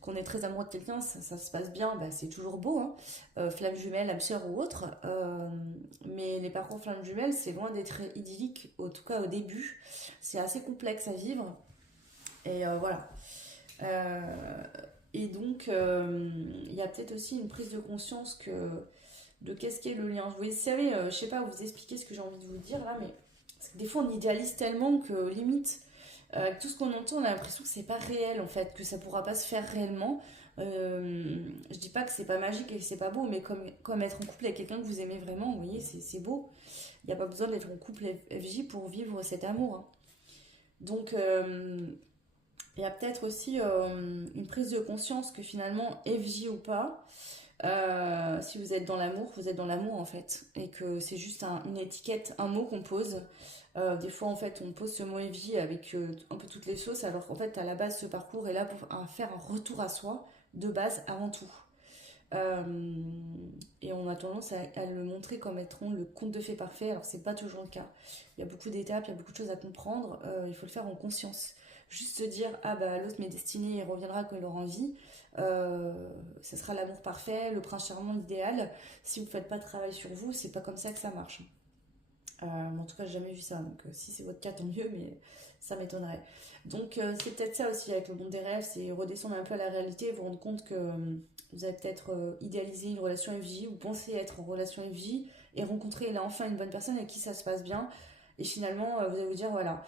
Qu'on est très amoureux de quelqu'un, ça se passe bien, bah, c'est toujours beau, hein. Flamme jumelle, âme sœur ou autre. Mais les parcours flamme jumelle, c'est loin d'être idyllique, en tout cas au début. C'est assez complexe à vivre. Et voilà. Et donc, il y a peut-être aussi une prise de conscience de qu'est-ce qu'est le lien. Vous savez, je sais pas vous expliquer ce que j'ai envie de vous dire là, mais parce que des fois on idéalise tellement que limite, tout ce qu'on entend, on a l'impression que c'est pas réel en fait, que ça pourra pas se faire réellement. Je dis pas que c'est pas magique et que c'est pas beau, mais comme être en couple avec quelqu'un que vous aimez vraiment, vous voyez, c'est beau. Il n'y a pas besoin d'être en couple FJ pour vivre cet amour, hein. Donc, il y a peut-être aussi une prise de conscience que finalement, FJ ou pas, si vous êtes dans l'amour, vous êtes dans l'amour en fait. Et que c'est juste une étiquette, un mot qu'on pose. Des fois, en fait, on pose ce mot FJ avec un peu toutes les sauces, alors qu'en fait, à la base, ce parcours est là pour faire un retour à soi, de base, avant tout. Euh, et on a tendance à le montrer comme étant le conte de fées parfait, alors c'est pas toujours le cas. Il y a beaucoup d'étapes, il y a beaucoup de choses à comprendre, il faut le faire en conscience. Juste se dire, ah bah l'autre m'est destiné, il reviendra quand il aura envie, ce sera l'amour parfait, le prince charmant, l'idéal. Si vous faites pas de travail sur vous, c'est pas comme ça que ça marche. En tout cas, j'ai jamais vu ça, donc si c'est votre cas, tant mieux, mais ça m'étonnerait. Donc c'est peut-être ça aussi avec le monde des rêves, c'est redescendre un peu à la réalité, vous rendre compte que vous avez peut-être idéalisé une relation FJ, vous pensez être en relation FJ, et rencontrer là enfin une bonne personne avec qui ça se passe bien, et finalement vous allez vous dire voilà,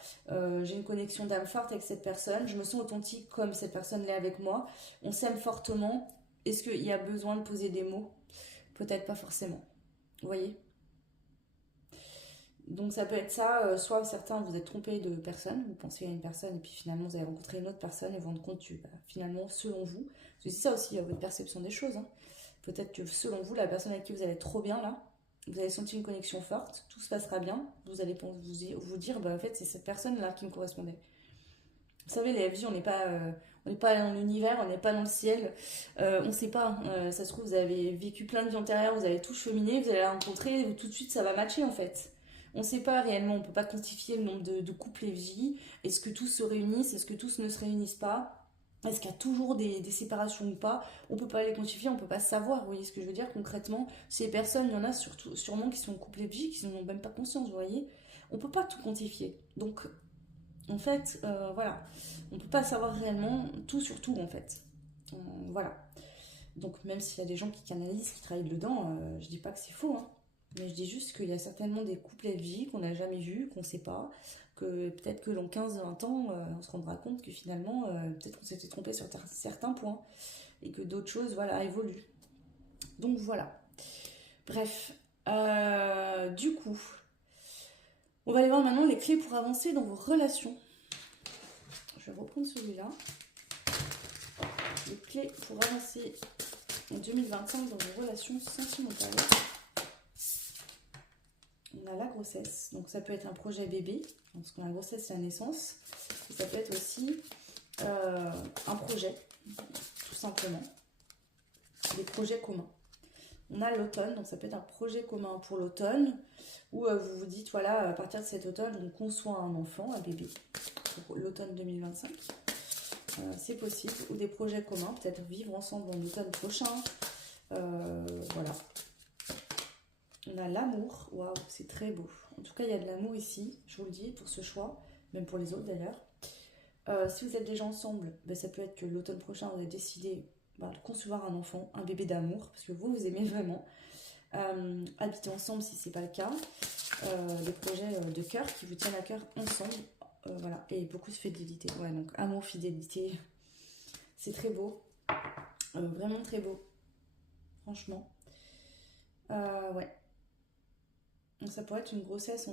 j'ai une connexion d'âme forte avec cette personne, je me sens authentique comme cette personne l'est avec moi, on s'aime fortement, est-ce qu'il y a besoin de poser des mots? Peut-être pas forcément, vous voyez? Donc ça peut être ça, soit certains vous êtes trompé de personne, vous pensez à une personne et puis finalement vous avez rencontré une autre personne et vous vous rendez compte que finalement selon vous, parce que c'est ça aussi votre perception des choses, hein. Peut-être que selon vous, la personne avec qui vous allez être trop bien là, vous avez senti une connexion forte, tout se passera bien, vous allez vous dire bah en fait c'est cette personne là qui me correspondait. Vous savez les FJ on n'est pas dans l'univers, on n'est pas dans le ciel, on ne sait pas, ça se trouve vous avez vécu plein de vies antérieures, vous avez tout cheminé, vous allez la rencontrer, tout de suite ça va matcher en fait. On ne sait pas réellement, on ne peut pas quantifier le nombre de couples FJ. Est-ce que tous se réunissent? Est-ce que tous ne se réunissent pas? Est-ce qu'il y a toujours des séparations ou pas? On ne peut pas les quantifier, on ne peut pas savoir. Vous voyez ce que je veux dire concrètement? Ces personnes, il y en a sûrement qui sont en couple FJ, qui n'ont même pas conscience, vous voyez? On ne peut pas tout quantifier. Donc, en fait, voilà. On ne peut pas savoir réellement tout sur tout, en fait. Voilà. Donc, même s'il y a des gens qui canalisent, qui travaillent dedans, je dis pas que c'est faux, hein. Mais je dis juste qu'il y a certainement des couples FJ qu'on n'a jamais vus, qu'on ne sait pas, que peut-être que dans 15-20 ans, on se rendra compte que finalement, peut-être qu'on s'était trompé sur certains points et que d'autres choses, voilà, évoluent. Donc voilà. Bref. Du coup, On va aller voir maintenant les clés pour avancer dans vos relations. Je vais reprendre celui-là. Les clés pour avancer en 2025 dans vos relations sentimentales. On a la grossesse, donc ça peut être un projet bébé, parce qu'on a la grossesse, c'est la naissance. Et ça peut être aussi un projet, tout simplement. Des projets communs. On a l'automne, donc ça peut être un projet commun pour l'automne, où vous vous dites, voilà, à partir de cet automne, on conçoit un enfant, un bébé, pour l'automne 2025. C'est possible. Ou des projets communs, peut-être vivre ensemble en automne prochain. Voilà. On a l'amour. Waouh, c'est très beau. En tout cas, il y a de l'amour ici, je vous le dis, pour ce choix, même pour les autres d'ailleurs. Si vous êtes déjà ensemble, ben, ça peut être que l'automne prochain, vous avez décidé de concevoir un enfant, un bébé d'amour, parce que vous aimez vraiment. Habiter ensemble si c'est pas le cas. Des projets de cœur qui vous tiennent à cœur ensemble. Voilà. Et beaucoup de fidélité. Ouais, donc amour, fidélité. C'est très beau. Vraiment très beau. Franchement. Ouais. Donc ça pourrait être une grossesse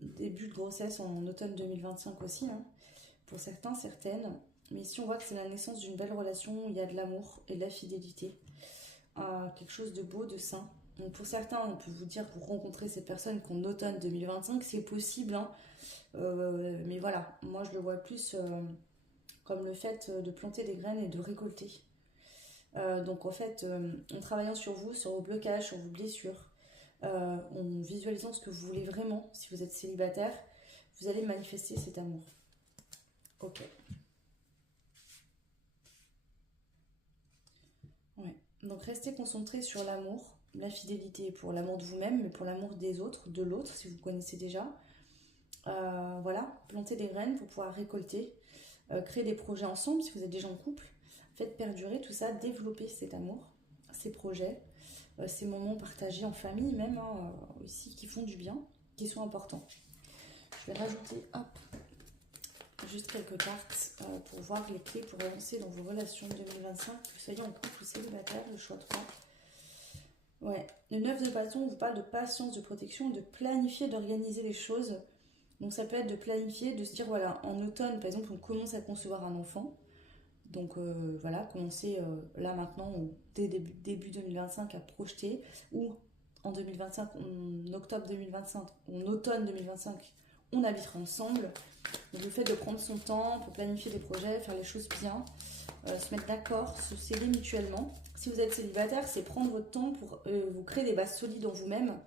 début de grossesse en automne 2025 aussi, hein, pour certains, certaines. Mais ici on voit que c'est la naissance d'une belle relation où il y a de l'amour et de la fidélité. Quelque chose de beau, de sain. Donc pour certains, on peut vous dire que vous rencontrez cette personne qu'en automne 2025, c'est possible, hein. Mais voilà, moi je le vois plus comme le fait de planter des graines et de récolter. Donc en fait, en travaillant sur vous, sur vos blocages, sur vos blessures, en visualisant ce que vous voulez vraiment, si vous êtes célibataire, vous allez manifester cet amour. Ok. Ouais. Donc restez concentré sur l'amour, la fidélité pour l'amour de vous-même, mais pour l'amour des autres, de l'autre, si vous connaissez déjà. Voilà, plantez des graines pour pouvoir récolter, créer des projets ensemble si vous êtes déjà en couple. Faites perdurer tout ça, développer cet amour, ces projets, ces moments partagés en famille même, hein, aussi, qui font du bien, qui sont importants. Je vais rajouter juste quelques cartes pour voir les clés pour avancer dans vos relations 2025, que vous soyez en couple ou célibataire, le choix 3. Ouais, le 9 de bâton vous parle de patience, de protection, de planifier, d'organiser les choses. Donc ça peut être de planifier, de se dire, voilà, en automne, par exemple, on commence à concevoir un enfant. Donc voilà, commencer là maintenant, dès début 2025, à projeter. Ou en 2025, en octobre 2025, en automne 2025, on habitera ensemble. Donc le fait de prendre son temps pour planifier des projets, faire les choses bien, se mettre d'accord, se s'aider mutuellement. Si vous êtes célibataire, c'est prendre votre temps pour vous créer des bases solides en vous-même,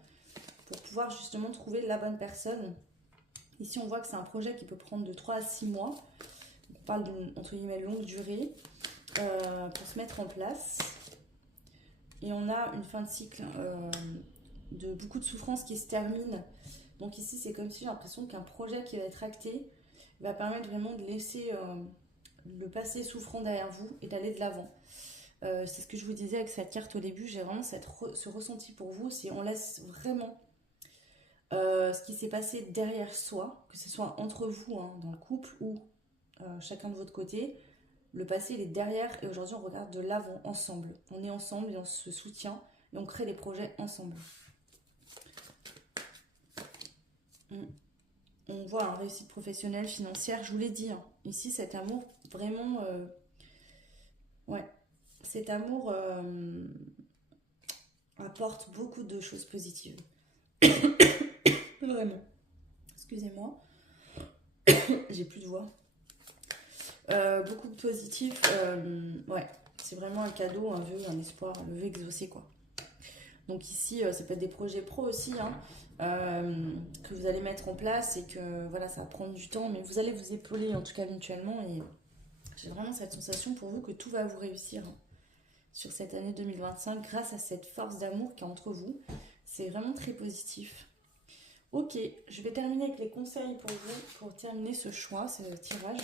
pour pouvoir justement trouver la bonne personne. Ici, on voit que c'est un projet qui peut prendre de 3 à 6 mois. On parle d'une, entre guillemets, longue durée pour se mettre en place. Et on a une fin de cycle de beaucoup de souffrances qui se termine. Donc ici, c'est comme si j'ai l'impression qu'un projet qui va être acté va permettre vraiment de laisser le passé souffrant derrière vous et d'aller de l'avant. C'est ce que je vous disais avec cette carte au début. J'ai vraiment ce ressenti pour vous. C'est on laisse vraiment ce qui s'est passé derrière soi, que ce soit entre vous, hein, dans le couple ou chacun de votre côté. Le passé, il est derrière et aujourd'hui, on regarde de l'avant ensemble. On est ensemble et on se soutient et on crée des projets ensemble. On voit une réussite professionnelle, financière, je vous l'ai dit. Hein. Ici, cet amour, vraiment... ouais, cet amour apporte beaucoup de choses positives. Vraiment. Excusez-moi. J'ai plus de voix. Beaucoup de positifs. Ouais, c'est vraiment un cadeau, un vœu, un espoir, le vœu exaucé, quoi. Donc ici, ça peut être des projets pro aussi, hein, que vous allez mettre en place et que voilà, ça va prendre du temps, mais vous allez vous épauler en tout cas mutuellement et j'ai vraiment cette sensation pour vous que tout va vous réussir hein, sur cette année 2025 grâce à cette force d'amour qui est entre vous. C'est vraiment très positif. Ok, je vais terminer avec les conseils pour vous, pour terminer ce choix, ce tirage.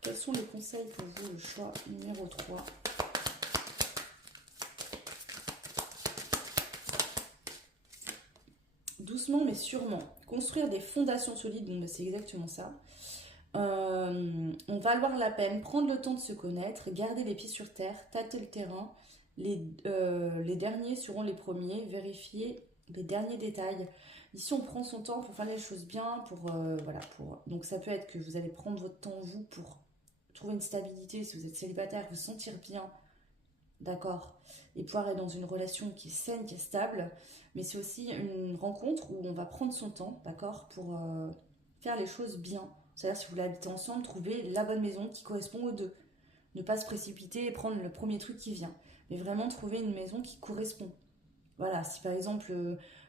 Quels sont les conseils pour vous, le choix numéro 3 ? Doucement mais sûrement. Construire des fondations solides, donc c'est exactement ça. On va valoir la peine, prendre le temps de se connaître, garder les pieds sur terre, tâter le terrain. Les derniers seront les premiers, vérifier les derniers détails. Ici, on prend son temps pour faire les choses bien, voilà, donc ça peut être que vous allez prendre votre temps, vous, pour trouver une stabilité, si vous êtes célibataire, vous sentir bien, d'accord, et pouvoir être dans une relation qui est saine, qui est stable, mais c'est aussi une rencontre où on va prendre son temps, d'accord, pour faire les choses bien. C'est-à-dire, si vous voulez habiter ensemble, trouver la bonne maison qui correspond aux deux. Ne pas se précipiter et prendre le premier truc qui vient, mais vraiment trouver une maison qui correspond. Voilà, si par exemple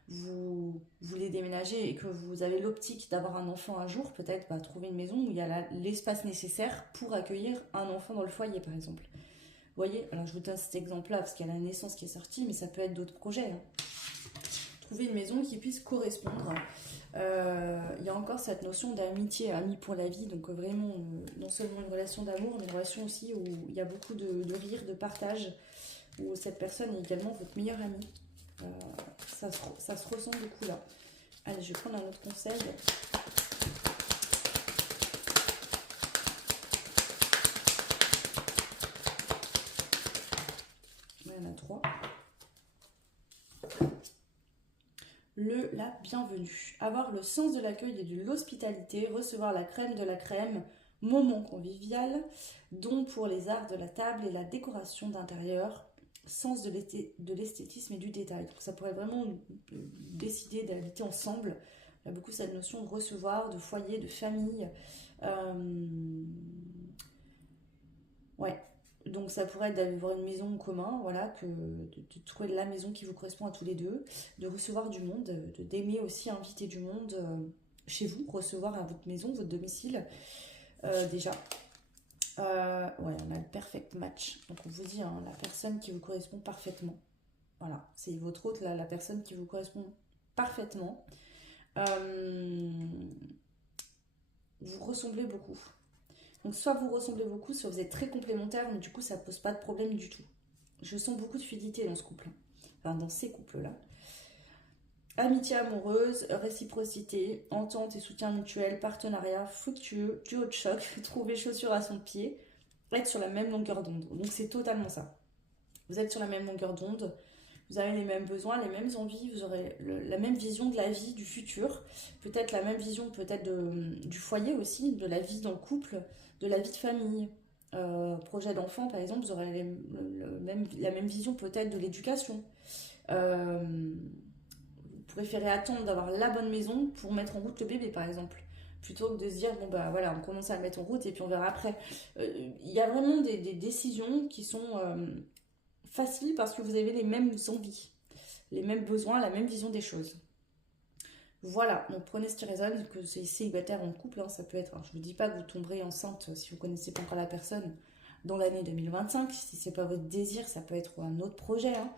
vous voulez déménager et que vous avez l'optique d'avoir un enfant un jour, peut-être trouver une maison où il y a l'espace nécessaire pour accueillir un enfant dans le foyer, par exemple. Vous voyez, alors je vous donne cet exemple-là parce qu'il y a la naissance qui est sortie, mais ça peut être d'autres projets, hein. Trouver une maison qui puisse correspondre. Il y a encore cette notion d'amitié, ami pour la vie, donc vraiment non seulement une relation d'amour, mais une relation aussi où il y a beaucoup de rire, de partage, où cette personne est également votre meilleure amie. Ça se ressent beaucoup là. Allez, je vais prendre un autre conseil. Il y en a 3. La bienvenue. Avoir le sens de l'accueil et de l'hospitalité, recevoir la crème de la crème, moment convivial, don pour les arts de la table et la décoration d'intérieur, sens de l'esthétisme et du détail. Donc ça pourrait vraiment décider d'habiter ensemble. Il y a beaucoup cette notion de recevoir, de foyer, de famille. Ouais. Donc ça pourrait être d'avoir une maison en commun, voilà, de trouver la maison qui vous correspond à tous les deux, de recevoir du monde, d'aimer aussi inviter du monde chez vous, recevoir à votre maison, votre domicile, déjà. Ouais, on a le perfect match. Donc on vous dit, hein, la personne qui vous correspond parfaitement. Voilà, c'est votre hôte, la personne qui vous correspond parfaitement. Vous ressemblez beaucoup. Donc soit vous ressemblez beaucoup, soit vous êtes très complémentaires, mais du coup ça pose pas de problème du tout. Je sens beaucoup de fidélité dans ce couple, enfin dans ces couples-là. Amitié amoureuse, réciprocité, entente et soutien mutuel, partenariat fructueux, duo de choc, trouver chaussure à son pied, être sur la même longueur d'onde. Donc c'est totalement ça. Vous êtes sur la même longueur d'onde, vous avez les mêmes besoins, les mêmes envies, vous aurez la même vision de la vie, du futur, peut-être la même vision peut-être du foyer aussi, de la vie dans le couple, de la vie de famille. Projet d'enfant par exemple, vous aurez la même vision peut-être de l'éducation. Vous préférez attendre d'avoir la bonne maison pour mettre en route le bébé par exemple, plutôt que de se dire bon bah voilà, on commence à le mettre en route et puis on verra après. Il y a vraiment des décisions qui sont facile parce que vous avez les mêmes envies, les mêmes besoins, la même vision des choses. Voilà, donc prenez ce qui résonne, que c'est célibataire en couple, hein, ça peut être. Alors, je ne vous dis pas que vous tomberez enceinte si vous ne connaissez pas encore la personne dans l'année 2025. Si c'est pas votre désir, ça peut être un autre projet, hein.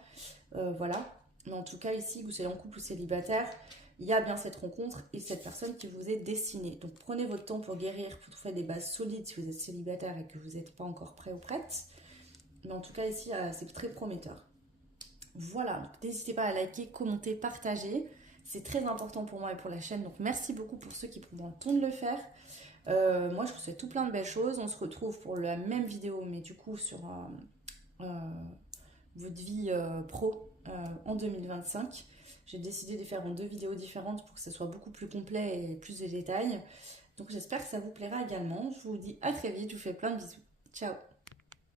Voilà. Mais en tout cas, ici, que vous soyez en couple ou célibataire, il y a bien cette rencontre et cette personne qui vous est destinée. Donc prenez votre temps pour guérir, pour trouver des bases solides si vous êtes célibataire et que vous n'êtes pas encore prêt ou prête. Mais en tout cas, ici, c'est très prometteur. Voilà, donc n'hésitez pas à liker, commenter, partager. C'est très important pour moi et pour la chaîne. Donc merci beaucoup pour ceux qui prendront le temps de le faire. Moi, je vous souhaite tout plein de belles choses. On se retrouve pour la même vidéo, mais du coup sur votre vie pro en 2025. J'ai décidé de faire en 2 vidéos différentes pour que ce soit beaucoup plus complet et plus de détails. Donc j'espère que ça vous plaira également. Je vous dis à très vite. Je vous fais plein de bisous. Ciao.